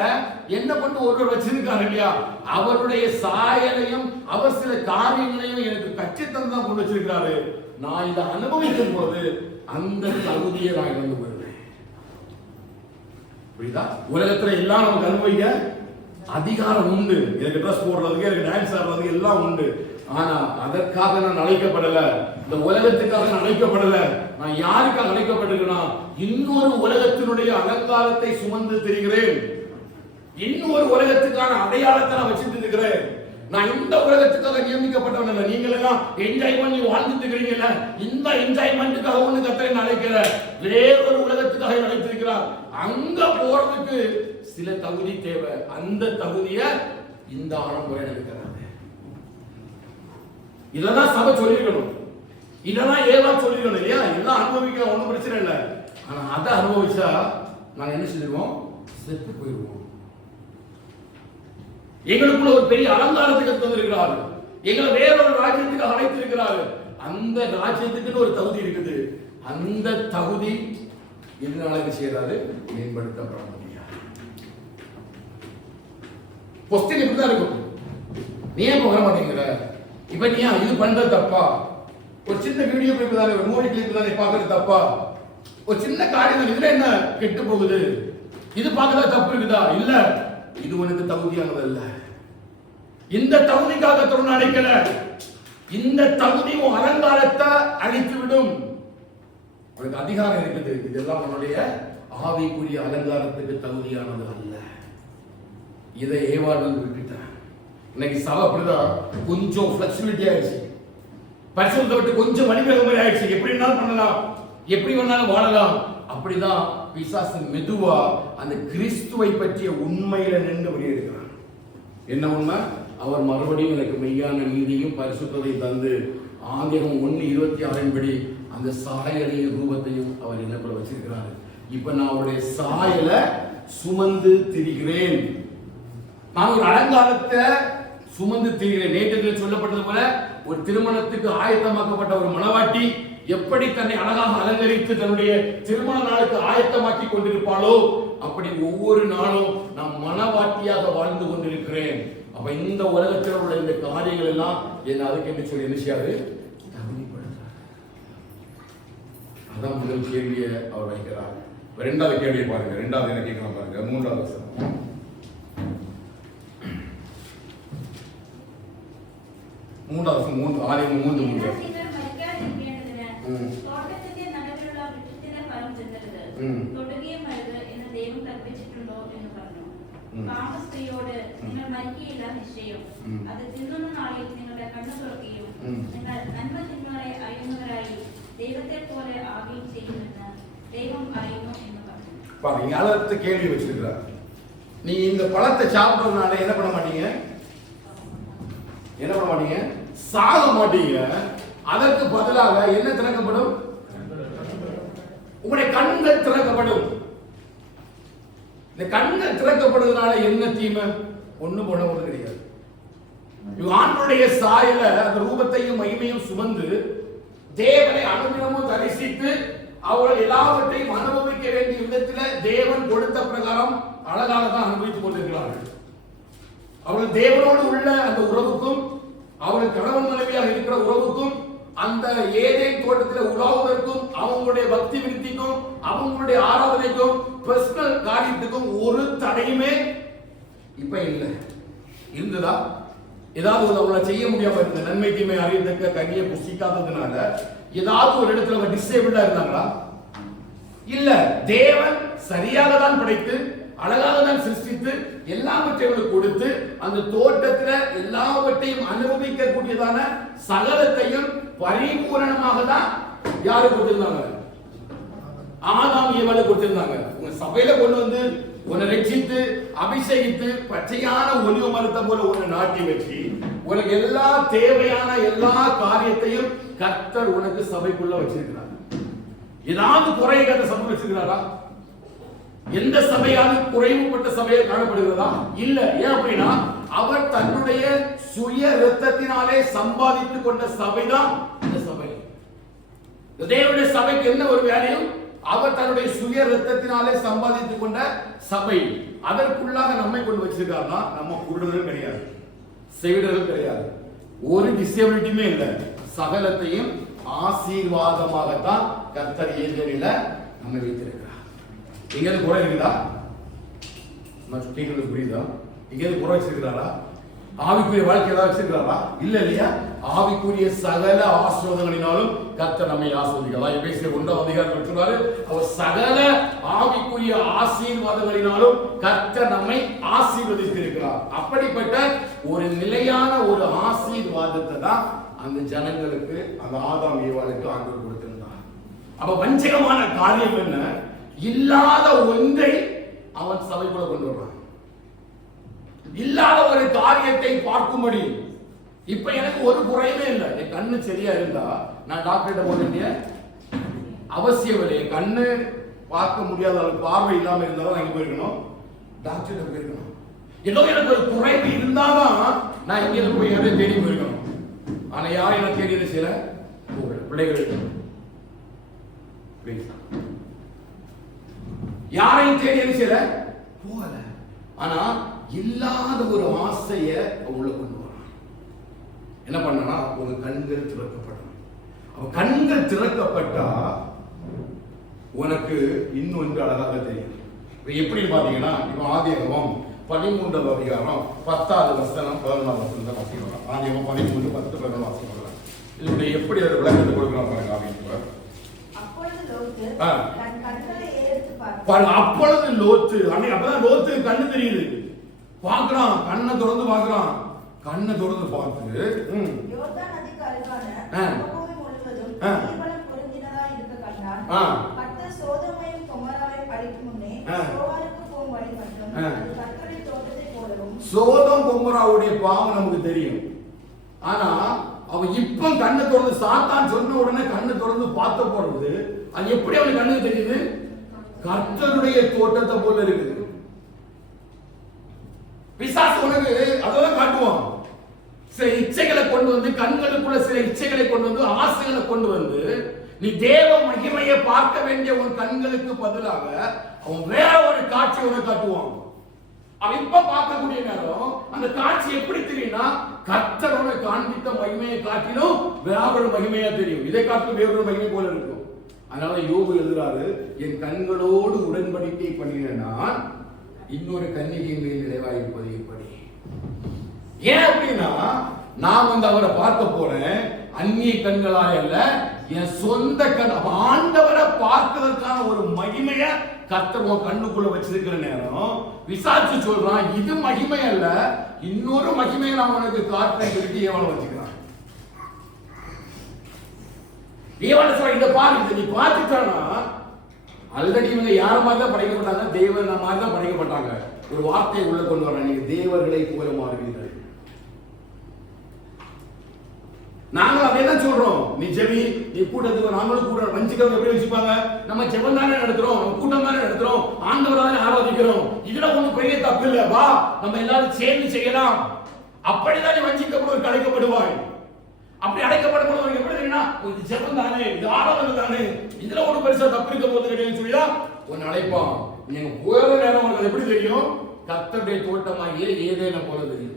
என்ன பண்ணி ஒருவர் வச்சிருக்காரு இல்லையா, அவருடைய சாயலையும் அவர் சில காரியங்களையும் எனக்கு கச்சித்தம் தான் கொண்டு வச்சிருக்கிறாரு. நான் இதை அனுபவிக்கும் போது அந்த தகுதியை நான் இழந்து போயிருவேன். புரியுதா? உலகத்துல எல்லாம் நமக்கு அனுபவிக்க அதிகாரம் உண்டு. எனக்கு ட்ரெஸ் போடுறதுக்கு, எனக்கு டான்ஸ் ஆடுறதுக்கு எல்லாம் உண்டு. ஆனா அதற்காக நான் அழைக்கப்படல, இந்த உலகத்துக்காக நான் அழைக்கப்படல. நான் யாருக்காக அழைக்கப்பட்டிருக்கேன்னா, இன்னொரு உலகத்தினுடைய அலங்காரத்தை சுமந்து திரிகிறேன். இன்னொரு உலகத்துக்கான அடையாளத்தை நான் வச்சுட்டு இருக்கிறேன். நான் இந்த உலகத்துக்காக நியமிக்கப்பட்டவன் இல்லை. நீங்கள் எல்லாம் என்ஜாய் பண்ணி வாழ்ந்துட்டு இருக்கிறீங்கல்ல, இந்த என்ஜாய்மெண்ட்டுக்காக ஒண்ணு கத்தரை அழைக்கிற, வேறொரு உலகத்துக்காக அழைத்திருக்கிறார். அங்க போறதுக்கு சில தகுதி தேவை. அந்த தகுதியை இந்த ஆரம்பம் எடுக்கிறாங்க. இதெல்லாம் சபை சொல்லிருக்கணும், இதெல்லாம் ஏவா சொல்லிருக்கணும் இல்லையா? எல்லாம் அனுபவிக்கலாம், ஒன்றும் பிரச்சனை இல்லை. ஆனா அதை அனுபவிச்சா நாங்க என்ன செஞ்சிருவோம்? செத்து போயிருவோம். எங்களுக்குள்ள ஒரு பெரிய அலங்காரத்துக்கு தந்திருக்கிறாரு, எங்களை வேறொரு ராஜ்யத்துக்கு அழைத்திருக்கிறாரு. அந்த ராஜ்யத்துக்குன்னு ஒரு தகுதி இருக்குது. அந்த தகுதி எதனால செய்யறாரு? மேம்படுத்தப்பட முடியாது. கொஸ்டின் இப்படிதான் இருக்கும். நீ ஏன் போக மாட்டேங்கிற? இப்ப நீ இது பண்றது தப்பா? ஒரு சின்ன வீடியோ கிளிப் தானே, ஒரு மூவி கிளிப் தானே பாக்குறது தப்பா? ஒரு சின்ன காரியம் இதுல என்ன கெட்டு போகுது? இது பார்க்கறது தப்பு இருக்குதா? இல்ல, இது உனக்கு தகுதியானது அல்ல. இந்த தகுதிக்காக தொடர்ந்து அழைக்கல. இந்த தகுதி உன் அலங்காரத்தை அழித்து விடும். உனக்கு அதிகாரம் இருக்குது. இதெல்லாம் உன்னுடைய ஆவிக்குரிய அலங்காரத்துக்கு தகுதியானது அல்ல. இதை ஏவாள் விட்டுட்டான். இன்னைக்கு சபை அப்படிதான் கொஞ்சம் பிளெக்சிபிலிட்டி ஆயிடுச்சு. பரிசுத்தத்தை விட்டு கொஞ்சம் வழிவிலகு மாதிரி ஆயிடுச்சு. எப்படி வேணாலும் பண்ணலாம், எப்படி வேணாலும் வாழலாம். அப்படிதான் பிசாசு மெதுவா அந்த கிறிஸ்துவை பற்றிய உண்மையில நின்று வெளியெடுக்கிறான். என்ன உண்மை? அவர் மறுபடியும் எனக்கு மெய்யான நீதியும் பரிசுத்தத்தையும் தந்து ஆதியாகமம் 1:26 படி அந்த சாயலையும் ரூபத்தையும் அவர் என்னக்குள்ள வச்சிருக்கிறாரு. இப்ப நான் அவருடைய சாயலை சுமந்து திரிகிறேன். நான் ஒரு அலங்காரத்தை சுமந்து திரிகிறேன். நேற்று சொல்லப்பட்டது போல ஒரு திருமணத்துக்கு ஆயத்தமாக்கப்பட்ட ஒரு மணவாட்டி எப்படி தன்னை அழகாக அலங்கரித்து தன்னுடைய திருமண நாளுக்கு ஆயத்தமாக்கி கொண்டிருப்பாளோ அப்படி ஒவ்வொரு நாளும் நான் மணவாட்டியாக வாழ்ந்து கொண்டிருக்கிறேன். அப்ப இந்த உலகத்தில் உள்ள இந்த காரியங்கள் எல்லாம் என்ன அதுக்கு என்று சொல்லி என்ன செய்யாது தகுதிப்படுத்தார். அதான் முதல் கேள்வியை அவர் வைக்கிறார். இரண்டாவது கேள்வியை பாருங்க. இரண்டாவது என்ன கேட்கலாம் பாருங்க. 3வது வசனம். 3வது வசனம் 3 ஆதியாகமம் 3:3. തോട്ടത്തിന്റെ നടുവിലുള്ള വൃക്ഷത്തിന് ഫലം ചെന്നരുത്, തൊടുകയെ മരുത് എന്ന് ദൈവം കൽപ്പിച്ചിട്ടുണ്ടോ എന്ന് പറഞ്ഞു. പാമ്പ് സ്ത്രീയോട് നിങ്ങൾ മരിക്കുകയില്ല നിശ്ചയം, അത് തിന്നുന്ന നാളിൽ നിങ്ങളുടെ കണ്ണു തുറക്കുകയും നിങ്ങൾ നന്മ തിന്മകളെ അറിയുന്നവരായി ദൈവത്തെ പോലെ ആവുകയും ചെയ്യുമെന്ന് ദൈവം അറിയുന്നു എന്ന് പറഞ്ഞു. பாருங்க, அடுத்த கேள்வி வச்சிருக்கிறார். நீ இந்த பழத்தை சாப்பிடுறதுனால என்ன பண்ண மாட்டீங்க? என்ன பண்ண மாட்டீங்க? சாக மாட்டீங்க. அதற்கு பதிலாக என்ன திறக்கப்படும்? உங்களுடைய கண்கள் திறக்கப்படும். இந்த கண்கள் திறக்கப்படுவதனால என்ன தீமை? ஒண்ணும் பண்ண போறது கிடையாது. ஆண்டவருடைய சாயல அந்த ரூபத்தையும் மகிமையும் சுமந்து தேவனை அனுதினமும் தரிசித்து அவர்கள் எல்லாவற்றையும் அனுபவிக்க வேண்டிய விதத்தில் தேவன் கொடுத்த பிரகாரம் அழகாக தான் அனுபவித்துக் கொண்டிருக்கிறார்கள். அவர்கள் தேவனோடு உள்ள அந்த உறவுக்கும் அவர்கள் கணவன் மனைவியாக இருக்கிற உறவுக்கும் அந்த ஏதேன் தோட்டத்தில் உலாவுவதற்கும் அவங்களுடைய பக்தி விருத்திக்கும் அவங்களுடைய ஆராதனைக்கும் பர்சனல் காரியத்துக்கும் ஒரு தடையுமே இப்ப இல்லை. இருந்ததா? ஏதாவது அவங்களை செய்ய முடியாம இருந்த நன்மை தீமை அறியத்தக்க கனியை புசிக்காததுனால ஏதாவது ஒரு இடத்துல அவங்க டிசேபிளா இருந்தாங்களா? இல்ல. தேவன் சரியாக தான் படைத்து அழகாக தான் சிருஷ்டித்து எல்லாவற்றையும் கொடுத்து அந்த தோட்டத்துல எல்லாவற்றையும் அனுபவிக்க கூடியதான சகலத்தையும் பரிபூரணமாக தான் யாரு கொடுத்திருந்தாங்க? ஆதாம் ஏவாளு கொடுத்திருந்தாங்க. உங்க சபையில கொண்டு வந்து உன்னை ரட்சித்து அபிஷேகித்து பச்சையான ஒலிவ மரத்தை போல உன்னை நாட்டி வச்சு உனக்கு எல்லா தேவையான எல்லா காரியத்தையும் கர்த்தர் உனக்கு சபைக்குள்ள வச்சிருக்கிறார். ஏதாவது குறைகளை சபை வச்சிருக்கிறாரா? எந்த சபையாவது குறைவுபட்ட சபையை காணப்படுகிறதா? இல்ல. ஏன் அப்படின்னா அவர் தன்னுடைய சுய இரத்தத்தினாலே சம்பாதித்துக் கொண்ட சபைதான் இந்த சபை. தேவனுடைய சபைக்கு என்ன ஒரு வேலையும்? அவர் தன்னுடைய சுய இரத்தத்தினாலே சம்பாதித்துக் கொண்ட சபை. அதற்குள்ளாக நம்மை கொண்டு வச்சிருக்காருன்னா நம்ம குருடர்கள் கிடையாது, செவிடர்கள் கிடையாது, ஒரு டிசேபிலிட்டியுமே இல்லை. சகலத்தையும் ஆசீர்வாதமாகத்தான் கர்த்தர் ஏதேனில நம்ம வைத்திருக்கிறார். எங்கேயாவது குறை இருக்குதா? புரியுதா? எங்கேயாவது குறை வச்சிருக்கிறாரா? ஆவிக்குரிய வாழ்க்கை ஏதாவது வச்சிருக்கிறாரா? இல்ல இல்லையா? ஆவிக்குரிய சகல ஆசீர்வாதங்களினாலும் கர்த்தர் நம்மை ஆசீர்வதிக்கிறார். எபேசியர் 1:8 சொல்றாரு, அவர் சகல ஆவிக்குரிய ஆசீர்வாதங்களினாலும் கர்த்தர் நம்மை ஆசீர்வதித்திருக்கிறார். அப்படிப்பட்ட ஒரு நிலையான ஒரு ஆசீர்வாதத்தை தான் அந்த ஜனங்களுக்கு, அந்த ஆதாம் ஏவாளுக்கு ஆண்டவர் கொடுத்திருந்தார். அப்ப வஞ்சகமான காரியம் என்ன? இல்லாத ஒன்றை அவன் சபைக்குள்ள கொண்டு வர்றான். இல்லாத ஒரு காரியத்தை பார்க்கும்படி. இப்ப எனக்கு ஒரு குறையுமே இல்லை. என் கண்ணு சரியா இருந்தா நான் டாக்டர்கிட்ட போக வேண்டிய அவசியம் இல்லை. என் கண்ணு பார்க்க முடியாத அளவுக்கு பார்வை இல்லாம இருந்தாலும் அங்க போயிருக்கணும், டாக்டர்கிட்ட போயிருக்கணும். ஏதோ எனக்கு ஒரு குறைவு இருந்தாதான் நான் இங்க போய் எதை தேடி போயிருக்கணும். ஆனா யாரும் என்ன தேடி செய்யல? பிள்ளைகள் யாரையும் தேடி என்ன செய்யல? போகல. ஆனா இல்லாத ஒரு ஆசைய உள்ள கொண்டு வரான். என்ன பண்ணனா? ஒரு கண்கள் திறக்கப்படும். அப்ப கண்கள் திறக்கப்பட்டா உனக்கு இன்னொன்று அழகாக தெரியும். எப்படி பாத்தீங்கன்னா, இப்ப ஆதியாகமம் 13வது அதிகாரம் 10வது வசனம் 11வது வசனம் வாசிக்கலாம். ஆதியாகமம் 13 10 11 வாசிக்கலாம். இதனுடைய எப்படி ஒரு விளக்கத்தை கொடுக்கலாம் பாருங்க. ஆதியாகமம் அப்பொழுது லோத்து, அப்பதான் லோத்து கண்ணு தெரியுது, பாக்குறான், கண்ணை திறந்து பாக்குறான். கண்ணை திறந்து பார்த்து யோர்தான் நதிக்கு அருகான சோதோம் முழுவதும் தீபனம் பொருந்தினதா இருக்க கண்டான். கர்த்தர் சோதோமையும் சோதம் கொமோராவுடைய பாவம் நமக்கு தெரியும். ஆனா அவன் இப்ப கண்ணு திறந்து சாத்தான் சொன்ன உடனே கண்ணு திறந்து பார்த்த போறது அது எப்படி அவனுக்கு கண்ணுக்கு தெரியுது? கர்த்தருடைய தோட்டத்தை போல இருக்குது. பிசாசு உனக்கு அதெல்லாம் காட்டுவான். சில இச்சைகளை கொண்டு வந்து, கண்களுக்குள்ள சில இச்சைகளை கொண்டு வந்து, ஆசைகளை கொண்டு வந்து, நீ தேவ மகிமையை பார்க்க வேண்டிய ஒரு கண்களுக்கு பதிலாக அவன் வேற ஒரு காட்சி உனக்கு காட்டுவான். அவன் இப்ப பார்க்கக்கூடிய நேரம் அந்த காட்சி எப்படி தெரியும்னா, கர்த்தரோட காண்பித்த மகிமையை காட்டிலும் வேற ஒரு மகிமையா தெரியும். இதை காட்டிலும் வேற ஒரு மகிமை போல இருக்கும். அதனால யோபு எழுதுறாரு, என் கண்களோடு உடன்படிக்கை பண்ணினேன் நான் இன்னொரு கன்னிகையின் மேல் நிறைவாயிருப்பது எப்படி? ஏன் அப்படின்னா, நான் வந்து அவரை பார்க்க போறேன் அந்நிய கண்களால அல்ல, என் சொந்த கண். ஆண்டவரை பார்ப்பதற்கான ஒரு மகிமைய கர்த்தர் உன் கண்ணுக்குள்ள வச்சிருக்கிற நேரம் விசாரிச்சு சொல்றான், இது மகிமை அல்ல, இன்னொரு மகிமையை நான் உனக்கு காட்டுறேன் சொல்லிட்டு ஏவனை வச்சுக்கிறான். ஏவனை சொல்ற, இதை பாரு, நீ பார்த்துட்டானா ஆல்ரெடி இவங்க யார மாதிரி தான் படைக்கப்பட்டாங்க, தேவன் மாதிரி தான் படைக்கப்பட்டாங்க. ஒரு வார்த்தையை உள்ள கொண்டு வர, நீங்க தேவர்களை போல மாறுவீர்கள். நாங்களும் அதே தான் சொல்றோம். நீ ஜெபி, நீ கூட்டத்துக்கு, நாங்களும் கூட வஞ்சிக்கிறவங்க எப்படி வச்சுப்பாங்க? நம்ம ஜெபம் தானே நடத்துறோம், நம்ம கூட்டம் தானே நடத்துறோம், ஆண்டவரை தானே ஆராதிக்கிறோம், இதுல ஒண்ணும் பெரிய தப்பு இல்ல, வா நம்ம எல்லாரும் சேர்ந்து செய்யலாம். அப்படிதான் வஞ்சிக்கப்படுவோர் அழைக்கப்படுவாய். அப்படி அழைக்கப்படுவோர் எப்படி தெரியுமா? இது ஜெபம் தானே, இது ஆராதனை தானே, இதுல ஒன்றும் பெருசா தப்பு இருக்க போது கிடையாதுன்னு சொல்லிதான் ஒன்னு அழைப்பான். நீங்க போற நேரம் உங்களுக்கு எப்படி தெரியும்? கர்த்தருடைய தோட்டமாகிய ஏதேன போல தெரியும்.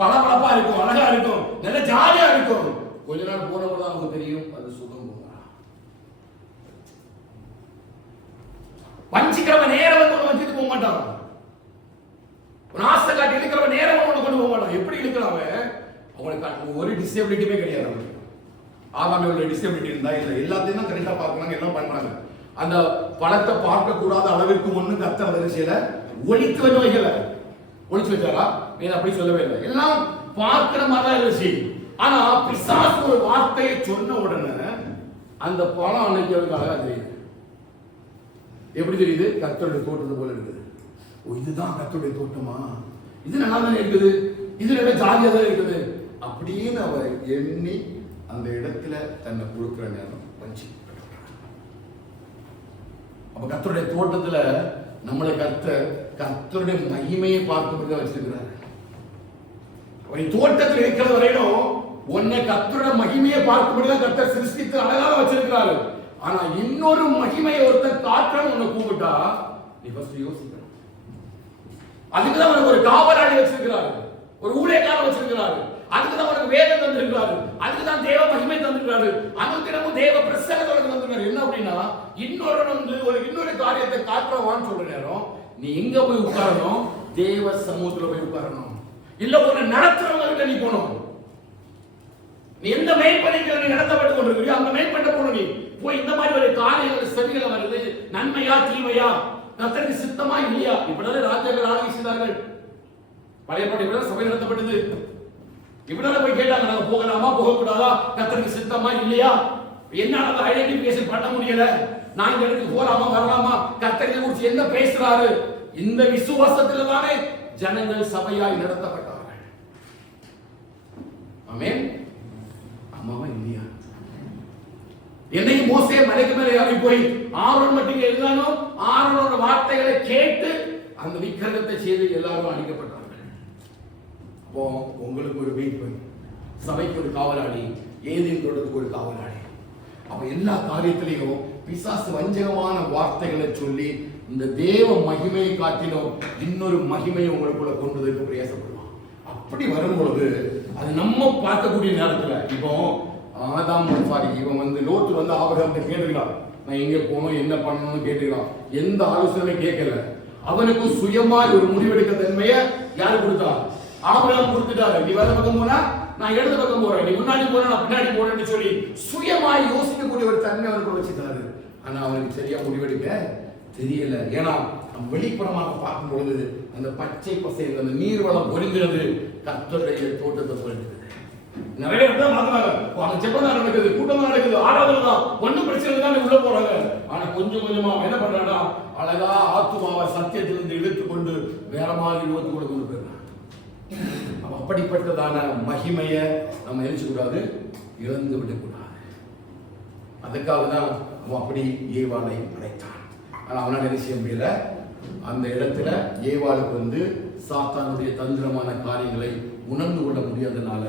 பளபளப்பா இருக்கும், அழகா இருக்கும், நல்ல ஜாலியா இருக்கும். கொஞ்ச நாள் போனவங்க நமக்கு தெரியும் அது சுகம். வஞ்சிக்கிறவன் நேரம் வந்து வஞ்சிட்டு போக மாட்டான். ஒரு ஆசை காட்டி இழுக்கிறவன் நேரம் கொண்டு போக மாட்டான். எப்படி இழுக்கிறான்? அவனுக்கு ஒரு டிசேபிலிட்டியுமே கிடையாது. அவனுக்கு ஆதாமில் உள்ள டிசேபிலிட்டி இருந்தா இல்ல, எல்லாத்தையும் தான் கரெக்டா பார்க்கறாங்க, எல்லாம் பண்றாங்க. அந்த பழத்தை பார்க்க கூடாத அளவிற்கு ஒண்ணு கர்த்தர் வரிசையில ஒளித்து வைக்கல. ஒளிச்சு வச்சாரா? நீ அப்படி சொல்லவே இல்லை. எல்லாம் பார்க்கிற மாதிரி இருந்துச்சு. ஆனா பிசாசு ஒரு வார்த்தையை சொன்ன உடனே அந்த பழம் அன்னைக்கு அவருக்கு அழகா தெரியுது. எப்படி தெரியுது? கர்த்தருடைய தோட்டத்தை போல இருக்குது. ஓ, இதுதான் கர்த்தருடைய தோட்டமா? இது நல்லா தானே இருக்குது, இது நல்ல ஜாலியா தான் இருக்குது அப்படின்னு அவர் எண்ணி அந்த இடத்துல தன்னை கொடுக்கிற நேரம் வஞ்சி. அப்ப கர்த்தருடைய தோட்டத்துல நம்மளை கர்த்தருடைய மகிமையை பார்க்கும்போது வச்சிருக்கிறார். தோட்டத்தில் இருக்கிற வரையிலும் உன்னை கர்த்தருடைய மகிமையை பார்க்கும்போது கர்த்தர் சிருஷ்டித்து அழகாக வச்சிருக்கிறாரு. ஆனா இன்னொரு மகிமையை ஒருத்தர் காற்றன்னு உன்னை கூப்பிட்டா நீ ஃபர்ஸ்ட் யோசிக்கணும். அதுக்குதான் உனக்கு ஒரு காவலாளி வச்சிருக்கிறாரு, ஒரு ஊழியக்காரர் வச்சிருக்கிறாரு, அதுக்குதான் உனக்கு வேதம் தந்திருக்கிறாரு, அதுக்குதான் தேவ மகிமை தந்திருக்கிறாரு, அனுதினமும் தேவ பிரசன்னத்தை தந்திருக்கிறாரு. என்ன அப்படின்னா, இன்னொரு வந்து ஒரு இன்னொரு காரியத்தை காட்டுறவான்னு சொல்ற நேரம் நீ எங்க போய் உட்காரணும்? தேவ சமூகத்துல போய் உட்காரணும். இல்ல ஒரு நடத்துறவங்க நீ போகணும். நீ எந்த மேற்படிக்கிற நீ நடத்தப்பட்டு கொண்டிருக்கிறியோ அந்த மேற்பட்ட போன நீ போய் இந்த மாதிரி ஒரு காரியங்கள் செவிகளை வருது, நன்மையா தீமையா, கர்த்தருக்கு சித்தமா இல்லையா, இப்படிதான் ராஜாக்கள் ஆலோசித்தார்கள். பழைய பாட்டு இப்படிதான் சபை நடத்தப்பட்டது. இப்படிதான் போய் கேட்டாங்க, நாங்க போகலாமா போகக்கூடாதா, கர்த்தருக்கு சித்தமா இல்லையா, என்னால அதை ஐடென்டிபிகேஷன் பண்ண முடியல, நான் இந்த இடத்துக்கு போலாமா வரலாமா, கர்த்தரை குறித்து என்ன பேசுறாரு. இந்த விசுவாசத்துல தானே ஜனங்கள் சபையாய் நடத்தப்பட்டார்கள். ஆமென். அம்மாவா இல்லையா? என்னையும் மோசே மலைக்கு மேலே ஏறி போய் ஆரோன் மட்டும் எழுதானோ, ஆரோனோட வார்த்தைகளை கேட்டு அந்த விக்கிரகத்தை செய்து எல்லாரும் அழிக்கப்பட்டார்கள். அப்போ உங்களுக்கு ஒரு மீட்பு, சபைக்கு ஒரு காவலாளி, ஏதேன் தோட்டத்துக்கு ஒரு காவலாளி. அப்ப எல்லா காரியத்திலையும் பிசாசு வஞ்சகமான வார்த்தைகளை சொல்லி இந்த தேவ மகிமையை காட்டிலும் இன்னொரு மகிமையை உங்களுக்குள்ள கொண்டு வந்து பிரயாசப்படுவான். அப்படி வரும்பொழுது அது நம்ம பார்க்கக்கூடிய நேரத்துல, இப்போ ஆதாம் இவன் வந்து லோத்து வந்து ஆபிரகாம் கேட்டுக்கலாம், நான் எங்க போகணும் என்ன பண்ணணும்னு கேட்டுக்கலாம். எந்த ஆலோசனையும் கேட்கல. அவனுக்கு சுயமாய் ஒரு முடிவெடுக்க தன்மையை யாரு கொடுத்தா? ஆபிரகாம் கொடுத்துட்டாரு. நீ வலது பக்கம் போனா நான் இடது பக்கம் போறேன், நீ முன்னாடி போறேன் நான் பின்னாடி போறேன்னு சொல்லி சுயமாய் யோசிக்கக்கூடிய ஒரு தன்மை அவனுக்கு வச்சுட்டாரு. ஆனா அவனுக்கு சரியா முடிவெடுக்க தெரியல. ஏன்னா வெளிப்புறமாக பார்க்கும்பொழுது அந்த பச்சை பசையில் அந்த நீர்வளம் பொழிங்கிறது கர்த்தருடைய தோட்டத்தை பொழிந்தது. நிறைய இடத்துல பார்க்கறாங்க, ஜெபம் நடக்குது, கூட்டம் நடக்குது, ஆராதனை தான், ஒன்றும் பிரச்சனை தான் உள்ள போறாங்க. ஆனா கொஞ்சம் கொஞ்சமா என்ன பண்றாங்கன்னா அழகா ஆத்துமாவை சத்தியத்திலிருந்து இழுத்துக்கொண்டு வேற மாதிரி நோக்கி கொண்டு போயிடுறாங்க. அப்படிப்பட்டதான மகிமையை நம்ம நினைச்சுக்கூடாது, இழந்து விடக்கூடாது. அதுக்காக தான் அவன் அப்படி ஏவாளை அடைத்தான். ஆனா அவனால என்ன செய்ய முடியல. அந்த இடத்துல ஏவாளுக்கு சாத்தானுடைய தந்திரமான காரியங்களை உணர்ந்து கொள்ள முடியாதனால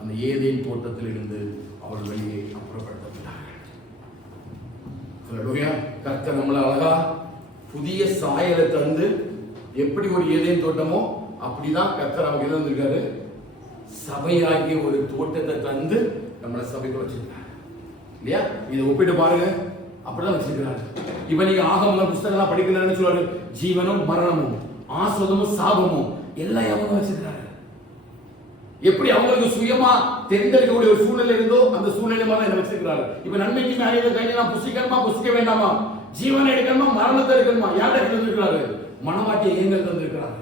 அந்த ஏதேன் தோட்டத்தில் இருந்து அவள் வெளியே அப்புறப்படுத்தப்பட்டார்கள். கர்த்தர் நம்மள அழகா புதிய சாயலை தந்து எப்படி ஒரு ஏதேன் தோட்டமோ அப்படிதான் கர்த்தர் அவங்க இருந்திருக்காரு. சபையாகிய ஒரு தோட்டத்தை தந்து நம்மளை சபைக்கு வச்சிருக்காரு இல்லையா? இதை ஒப்பிட்டு பாருங்க, அப்படிதான் வச்சிருக்கிறாரு. இப்ப நீங்க ஆகம புஸ்தகம் படிக்கணும்னு சொல்றாரு. ஜீவனும் மரணமும் ஆஸ்வதமும் சாபமும் எல்லாம் எவனும் வச்சிருக்காரு. எப்படி அவங்களுக்கு சுயமா தெரிந்தெடுக்கக்கூடிய ஒரு சூழ்நிலை இருந்தோ அந்த சூழ்நிலை மாதிரி என்ன வச்சிருக்கிறாரு. இப்ப நன்மைக்கு மேலே கையில புசிக்கணுமா புசிக்க வேண்டாமா, ஜீவனை எடுக்கணுமா மரணத்தை எடுக்கணுமா, யார்கிட்ட தந்திருக்கிறாரு? மனவாட்டியை ஏங்கல் தந்திருக்கிறாரு.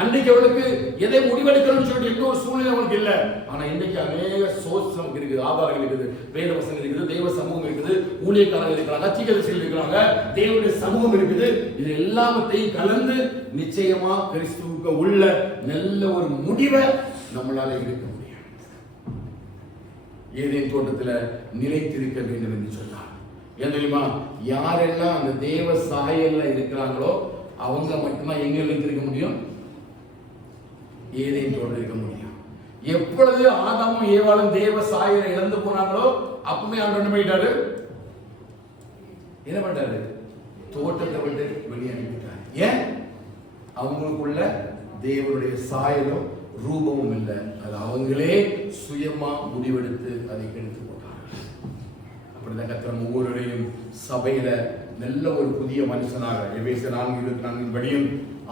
அன்னைக்கு அவளுக்கு எதை முடிவெடுக்கணும்னு சொல்லிட்டு எந்த ஒரு சூழ்நிலை அவனுக்கு இல்லை. ஆனா இன்னைக்கு அநேக சோர்ஸ் நமக்கு இருக்குது, ஆதாரங்கள் இருக்குது, வேத வசனம் இருக்குது, தெய்வ சமூகம் இருக்குது, ஊழியக்காரர்கள் இருக்கிறாங்க, தீர்க்கதரிசிகள் இருக்கிறாங்க, தேவனுடைய சமூகம் இருக்குது. இது எல்லாத்தையும் கலந்து நிச்சயமா கிறிஸ்துவுக்கு உள்ள நல்ல ஒரு முடிவை நம்மளால எடுக்க முடியும். ஏதேன் தோட்டத்துல நிலைத்திருக்க வேண்டும் என்று சொன்னார். ஏன் தெரியுமா? யாரெல்லாம் அந்த தேவ சாயல்ல இருக்கிறாங்களோ அவங்க மட்டும்தான் எங்க நிலைத்திருக்க முடியும்? ஏதேன் தோட்டத்தில் இருக்க முடியும். எப்பொழுது ஆதாமும் ஏவாளும் தேவ சாயலை இழந்து போனாங்களோ அப்பவுமே ஆண்டவர் என்ன பண்ணிட்டாரு? என்ன பண்ணிட்டாரு? தோட்டத்தை விட்டு வெளியே அனுப்பிட்டாரு. ஏன்? அவங்களுக்குள்ள தேவனுடைய சாயலும் ரூபமும் இல்லை. அது அவங்களே சுயமா முடிவெடுத்து அதை கெடுத்து போட்டார்கள். அப்படிதான் கர்த்தர் ஒவ்வொருவரையும் சபையில நல்ல ஒரு புதிய மனுஷனாக எபேசியர் 4:24 படியும்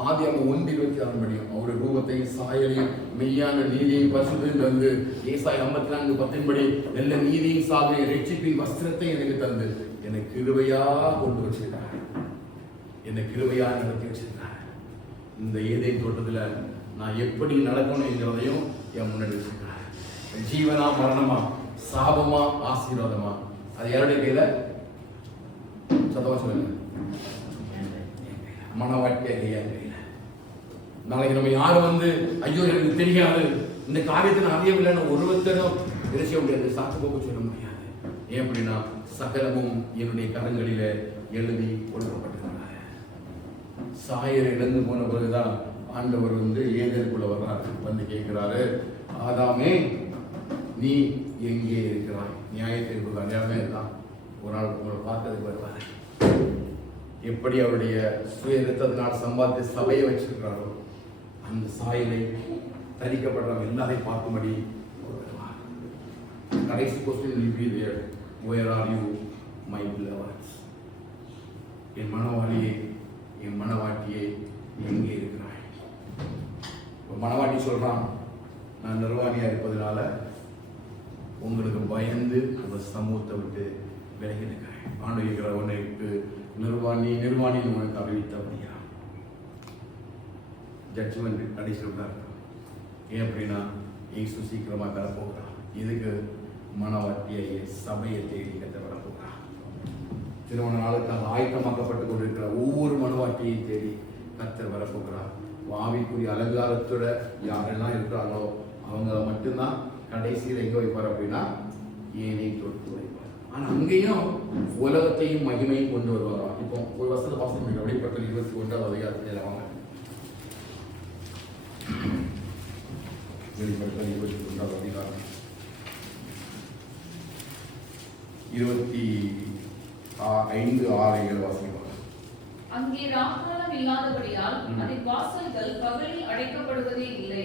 ஆதியாகமம் 1:26 படியும் அவருடைய ரூபத்தையும் சாயலையும் மெய்யான நீதியையும் பரிசுத்தத்தையும் தந்து ஏசாயா 54:10 படி நல்ல நீதியின் சாதனை ரட்சிப்பின் வஸ்திரத்தை எனக்கு தந்து என்னை கிருபையா கொண்டு வச்சிருக்கார், என்னை கிருபையா நடத்தி வச்சிருக்கார். இந்த ஏதேன் தோட்டத்துல நான் எப்படி நடக்கணும் என்கிறதையும் என் முன்னாடி வச்சிருக்கார். ஜீவனா மரணமா, சாபமா ஆசீர்வாதமா, அது யாருடைய கையில? சத்தமா சொல்லுங்க. மனவாட்டிய கையில. நாளைக்கு நம்ம யாரும் ஐயோ எனக்கு தெரியாது இந்த காரியத்தை நான் அறியவில்லைன்னு ஒருவத்தரும் நினைச்ச முடியாது, சாக்கு போக்கு சொல்ல முடியாது. ஏன் அப்படின்னா சகலமும் என்னுடைய கரங்களில எழுதி கொடுக்கப்பட்டிருக்கிறார். சாயரை இழந்து போன பிறகுதான் ஆண்டவர் ஏதேனுக்குள்ள வர்றாரு, கேட்கிறாரு, ஆதாமே நீ எங்கே இருக்கிறாய்? நியாயத்திற்கு அடையாளமே தான். ஒரு நாள் உங்களை பார்க்கறதுக்கு வருவாரு. எப்படி அவருடைய சுய ரத்தத்தினால் சம்பாதித்த சபையை வச்சிருக்கிறாரோ அந்த சாயலை தரிக்கப்படுறவங்க எல்லாரையும் பார்க்கும்படி வருவார். கடைசி question will be there. Where are you, my beloved? என் மனவாளியே, என் மனவாட்டியே எங்கே இருக்கிறாய்? மனவாட்டி சொல்றான், நான் நிர்வாணியா இருப்பதனால உங்களுக்கு பயந்து அந்த சமூகத்தை விட்டு விலகி இருக்கிறேன். ஆண்டு இருக்கிற உன்னைக்கு நிர்வாணி உனக்கு அறிவித்தபடியா ஜட்ஜ்மெண்ட் கடைசியில் தான் இருக்கும். ஏன் அப்படின்னா இயேசு சீக்கிரமாக வரப்போகிறான். இதுக்கு மனவாட்டியை சபையை தேடி கட்ட வரப்போகிறான். திருமண நாளுக்காக ஆயத்தமாக்கப்பட்டு கொண்டிருக்கிற ஒவ்வொரு மனவாட்டியை தேடி கர்த்தர் வரப்போகிறார். ஆவிக்குரிய அலங்காரத்தோட யாரெல்லாம் இருக்கிறாங்களோ அவங்கள மட்டும்தான் கடைசியில் எங்க வைப்பார் அப்படின்னா ஏதேன் தோட்டத்தில் வைப்பார். ஆனா அங்கேயும் உலகத்தையும் மகிமையும் கொண்டு வருவாராம். இப்போ ஒரு வருஷத்தை பாசம் வெளிப்பட்ட 21வது அதிகாரத்தில் வாங்க. வெளிப்பட்ட 21வது அதிகாரம் 25:6 வாசிப்பாங்க. அங்கே ராக்காலம் இல்லாதபடியால் அதன் வாசல்கள் பகலில் அடைக்கப்படுவதே இல்லை.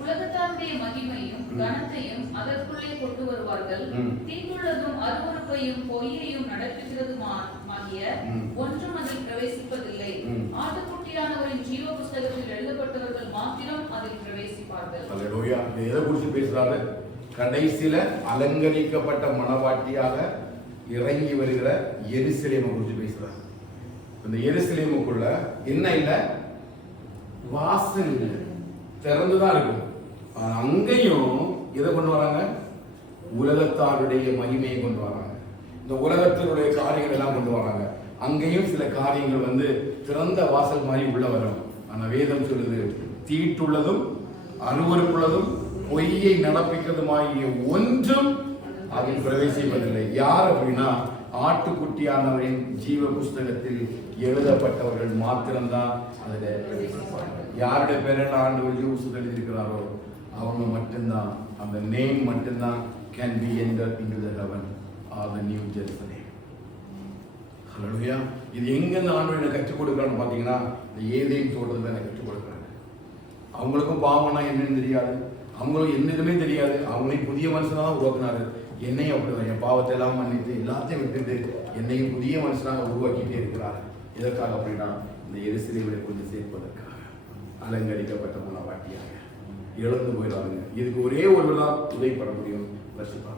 உலகத்தாருடைய மகிமையும் கனத்தையும் அதற்குள்ளே கொண்டு வருவார்கள். தீங்குள்ளதும் அருவருப்பையும் பொய்யையும் நடத்துகிறதுமாகிய ஒன்றும் அதில் பிரவேசிப்பதில்லை. ஆட்டுக்குட்டியானவரின் ஜீவ புஸ்தகத்தில் எழுதப்பட்டவர்கள் மாத்திரம் அதில் பிரவேசிப்பார்கள். அல்லேலூயா. எதை குறித்து பேசுறாரு? கடைசியில அலங்கரிக்கப்பட்ட மனவாட்டியாக இறங்கி வருகிற எருசலேமை குறித்து பேசுறாரு. இந்த எருசலேமுக்குள்ள என்ன இல்ல? வாசல் இல்லை, திறந்துதான் இருக்கும். அங்கேயும் இதை கொண்டு வராங்க, உலகத்தாருடைய மகிமையை கொண்டு வராங்க. இந்த உலகத்தினுடைய காரியங்கள் எல்லாம் கொண்டு வராங்க. அங்கேயும் சில காரியங்கள் வந்து திறந்த வாசல் மாதிரி உள்ள வரும். ஆனா வேதம் சொல்லுது, தீட்டுள்ளதும் அருவருப்புள்ளதும் பொய்யை நடப்பிக்கிறதுமாகிய ஒன்றும் அதில் பிரவேசிப்பதில்லை. யார் அப்படின்னா ஆட்டுக்குட்டியானவரின் ஜீவ புஸ்தகத்தில் எழுதப்பட்டவர்கள் மாத்திரம்தான் அதுல பிரவேசிப்பார்கள். யாருடைய பேரில் ஆண்டவர் ஜீவ புஸ்தகம் எழுதியிருக்கிறாரோ அவங்க மட்டும்தான், அந்த நேம் மட்டும்தான் can be entered into the heaven or the new Jerusalem. ஹல்லேலூயா. இது எங்க இந்த ஆண்டவர் கற்றுக் கொடுக்கறான்னு பாத்தீங்கன்னா, இந்த ஏதேன் தோட்டத்துல எனக்கு கற்றுக் கொடுக்கறாங்க. அவங்களுக்கும் பாவம்னா என்னன்னு தெரியாது, அவங்களும் என்னதுமே தெரியாது. அவங்களையும் புதிய மனுஷனாக உருவாக்குனாரு. என்னையும் அப்படிதான், என் பாவத்தை எல்லாம் மன்னித்து எல்லாத்தையும் விட்டுட்டு என்னையும் புதிய மனுஷனாக உருவாக்கிட்டே இருக்கிறார். எதற்காக அப்படின்னா, இந்த எருசலேமிலே கொஞ்சம் சேர்ப்பதற்காக. அலங்கரிக்கப்பட்ட மனவாட்டியாக இழந்து போயிடாதுங்க. இதுக்கு ஒரே ஒருவர் தான் உதவிப்பட முடியும், வருஷப்பாங்க.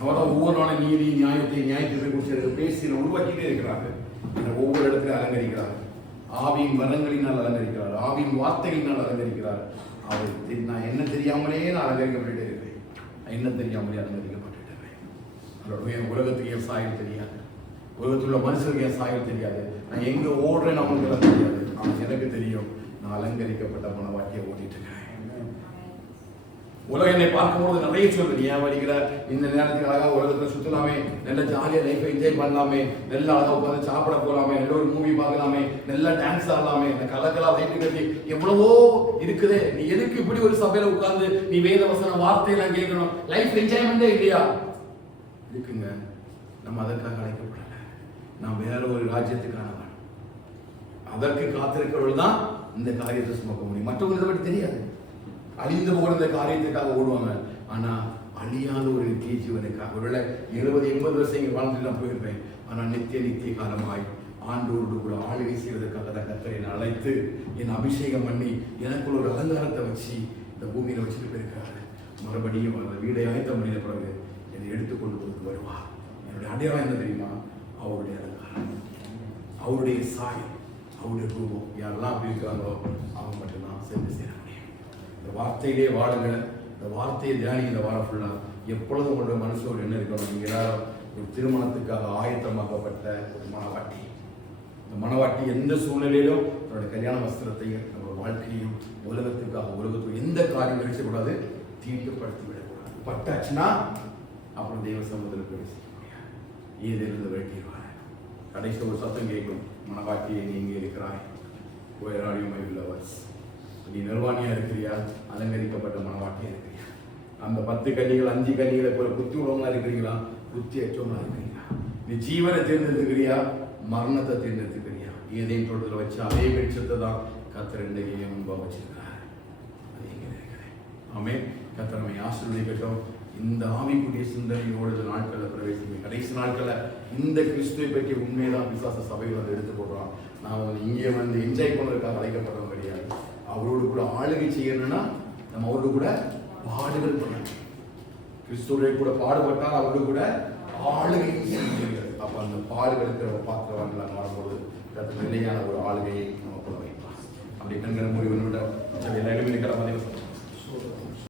அவர்தான் ஒவ்வொரு நாளும் நீதி நியாயத்தை குறித்து பேசி உருவாக்கிட்டே இருக்கிறாங்க. ஒவ்வொரு இடத்துல அலங்கரிக்கிறார். ஆவியின் வரங்களினால் அலங்கரிக்கிறார், ஆவியின் வார்த்தைகளினால் அலங்கரிக்கிறார். அவர் நான் என்ன தெரியாமலே நான் அலங்கரிக்கப்பட்டு இருக்கிறேன், என்ன தெரியாமலே அலங்கரிக்கப்பட்டு இருக்கிறேன். உலகத்துக்கு என் சாயல் தெரியாது, உலகத்தில் உள்ள மனுஷருக்கு என் சாயல் தெரியாது, நான் எங்க ஓடுறேன்னு அவங்களுக்கு எல்லாம் தெரியாது. ஆனால் எனக்கு தெரியும், நான் அலங்கரிக்கப்பட்ட மனவாட்டியை ஓடிட்டு இருக்கிறேன். உலகம் என்னை பார்க்கும்போது நிறைய சொல்லுது, நீ ஏன் வடிக்கிற, இந்த நேரத்துக்கு அழகா உலகத்துல சுத்தலாமே, நல்ல ஜாலியா லைஃப் என்ஜாய் பண்ணலாமே, நல்ல அழகா உட்காந்து சாப்பிட போலாமே, நல்ல ஒரு மூவி பார்க்கலாமே, நல்லா டான்ஸ் ஆடலாமே, இந்த கலக்கலா லைஃப் கட்டி எவ்வளவோ இருக்குதே. நீ எதுக்கு இப்படி ஒரு சபையில உட்கார்ந்து நீ வேத வசன வார்த்தையெல்லாம் கேட்கணும்? லைஃப் என்ஜாய்மெண்டே இல்லையா? இருக்குங்க. நம்ம அதற்காக அழைக்கப்படல, நாம் வேற ஒரு ராஜ்யத்துக்கானவன். அதற்கு காத்திருக்கிறவர்கள் தான் இந்த காரியத்தை சுமக்க முடியும். மற்றவங்க இதை பற்றி தெரியாது, அழிந்து போகிற இந்த காரியத்துக்காக ஓடுவாங்க. ஆனா அழியாத ஒரு நித்திய ஜீவனுக்காக. ஒருவேளை 70-80 வருஷம் இங்கே வாழ்ந்துட்டு நான் போயிருப்பேன். ஆனா நித்திய காலமாய் ஆண்டோடு கூட ஆளுகை செய்வதற்காக தான் கர்த்தர் என்னை அழைத்து என் அபிஷேகம் பண்ணி எனக்குள்ள ஒரு அலங்காரத்தை வச்சு இந்த பூமியில வச்சுட்டு போயிருக்காரு. மறுபடியும் அந்த வீடை ஆயத்தம் பண்ணின பிறகு என்னை எடுத்துக்கொண்டு கொடுத்து வருவார். என்னுடைய அடையாளம் என்ன தெரியுமா? அவருடைய அலங்காரம், அவருடைய சாயம், அவருடைய ரூபம். யாரெல்லாம் அப்படி இருக்கிறாங்களோ அவங்க மட்டும்தான் சேர்ந்து சேர முடியும். இந்த வார்த்தையிலே வாழுங்க, இந்த வார்த்தையை தியானி. இந்த வாரம் ஃபுல்லா எப்பொழுதும் உங்களுடைய மனசோடு என்ன இருக்கணும்? நீங்க எல்லாரும் ஒரு திருமணத்துக்காக ஆயத்தமாக்கப்பட்ட ஒரு மனவாட்டி. இந்த மனவாட்டி எந்த சூழ்நிலையிலும் தன்னுடைய கல்யாண வஸ்திரத்தையும் நம்மளோட வாழ்க்கையும் உலகத்துக்கு எந்த காரியம் நினைச்சக்கூடாது, தீட்டுப்படுத்தி விடக்கூடாது. பட்டாச்சுன்னா அப்புறம் தெய்வ சமூகத்தில் பிரவேசிக்க முடியாது. ஏதிலிருந்து வெட்டிடுவார். கடைசி ஒரு சத்தம் கேட்கும், மனவாட்டியை நீ எங்கே இருக்கிறாய்? Where are you my lovers? நீ நிர்வாணியா இருக்கிறியா? அலங்கரிக்கப்பட்ட மனவாட்டியா இருக்கிறியா? அந்த 10 கன்னிகள் 5 கன்னிகளை போல புத்தி உள்ளவங்களா இருக்கிறீங்களா? புத்தி அற்றவங்களா இருக்கிறீங்களா? நீ ஜீவனை தேர்ந்தெடுத்துக்கிறியா? மரணத்தை தேர்ந்தெடுத்துக்கிறியா? ஏதேன் தோட்டத்தில் வச்சு அதே வெளிச்சத்தை தான் கர்த்தர் இன்றைக்கு முன்பாக வச்சிருக்கிறார். அது எங்கே இருக்கிறேன்? ஆமென். கர்த்தர் நம்மை ஆசீர்வதிக்கட்டும். இந்த ஆவிக்குரிய சிந்தனையோடு நாட்களில் பிரவேசிங்க. கடைசி நாட்களில் இந்த கிறிஸ்துவை பற்றி உண்மையதான் பிசாச சபைகள் வந்து எடுத்து போடுறான். நான் இங்கே வந்து என்ஜாய் பண்ணுறதுக்காக அழைக்கப்பட்டவங்க கிடையாது. அவரோடு கூட ஆளுகை செய்யணும்னா நம்ம அவரோடு கூட பாடுகள் பண்ணணும். கிறிஸ்துவோட கூட பாடுபட்டால் அவரோடு கூட ஆளுகை செய்கிறது. அப்போ அந்த பாடுகளுக்கு நம்ம பார்க்கிறவங்களாக வரும்போது நிலையான ஒரு ஆளுகையை நம்ம கூட வைப்பார். அப்படி கண்கள்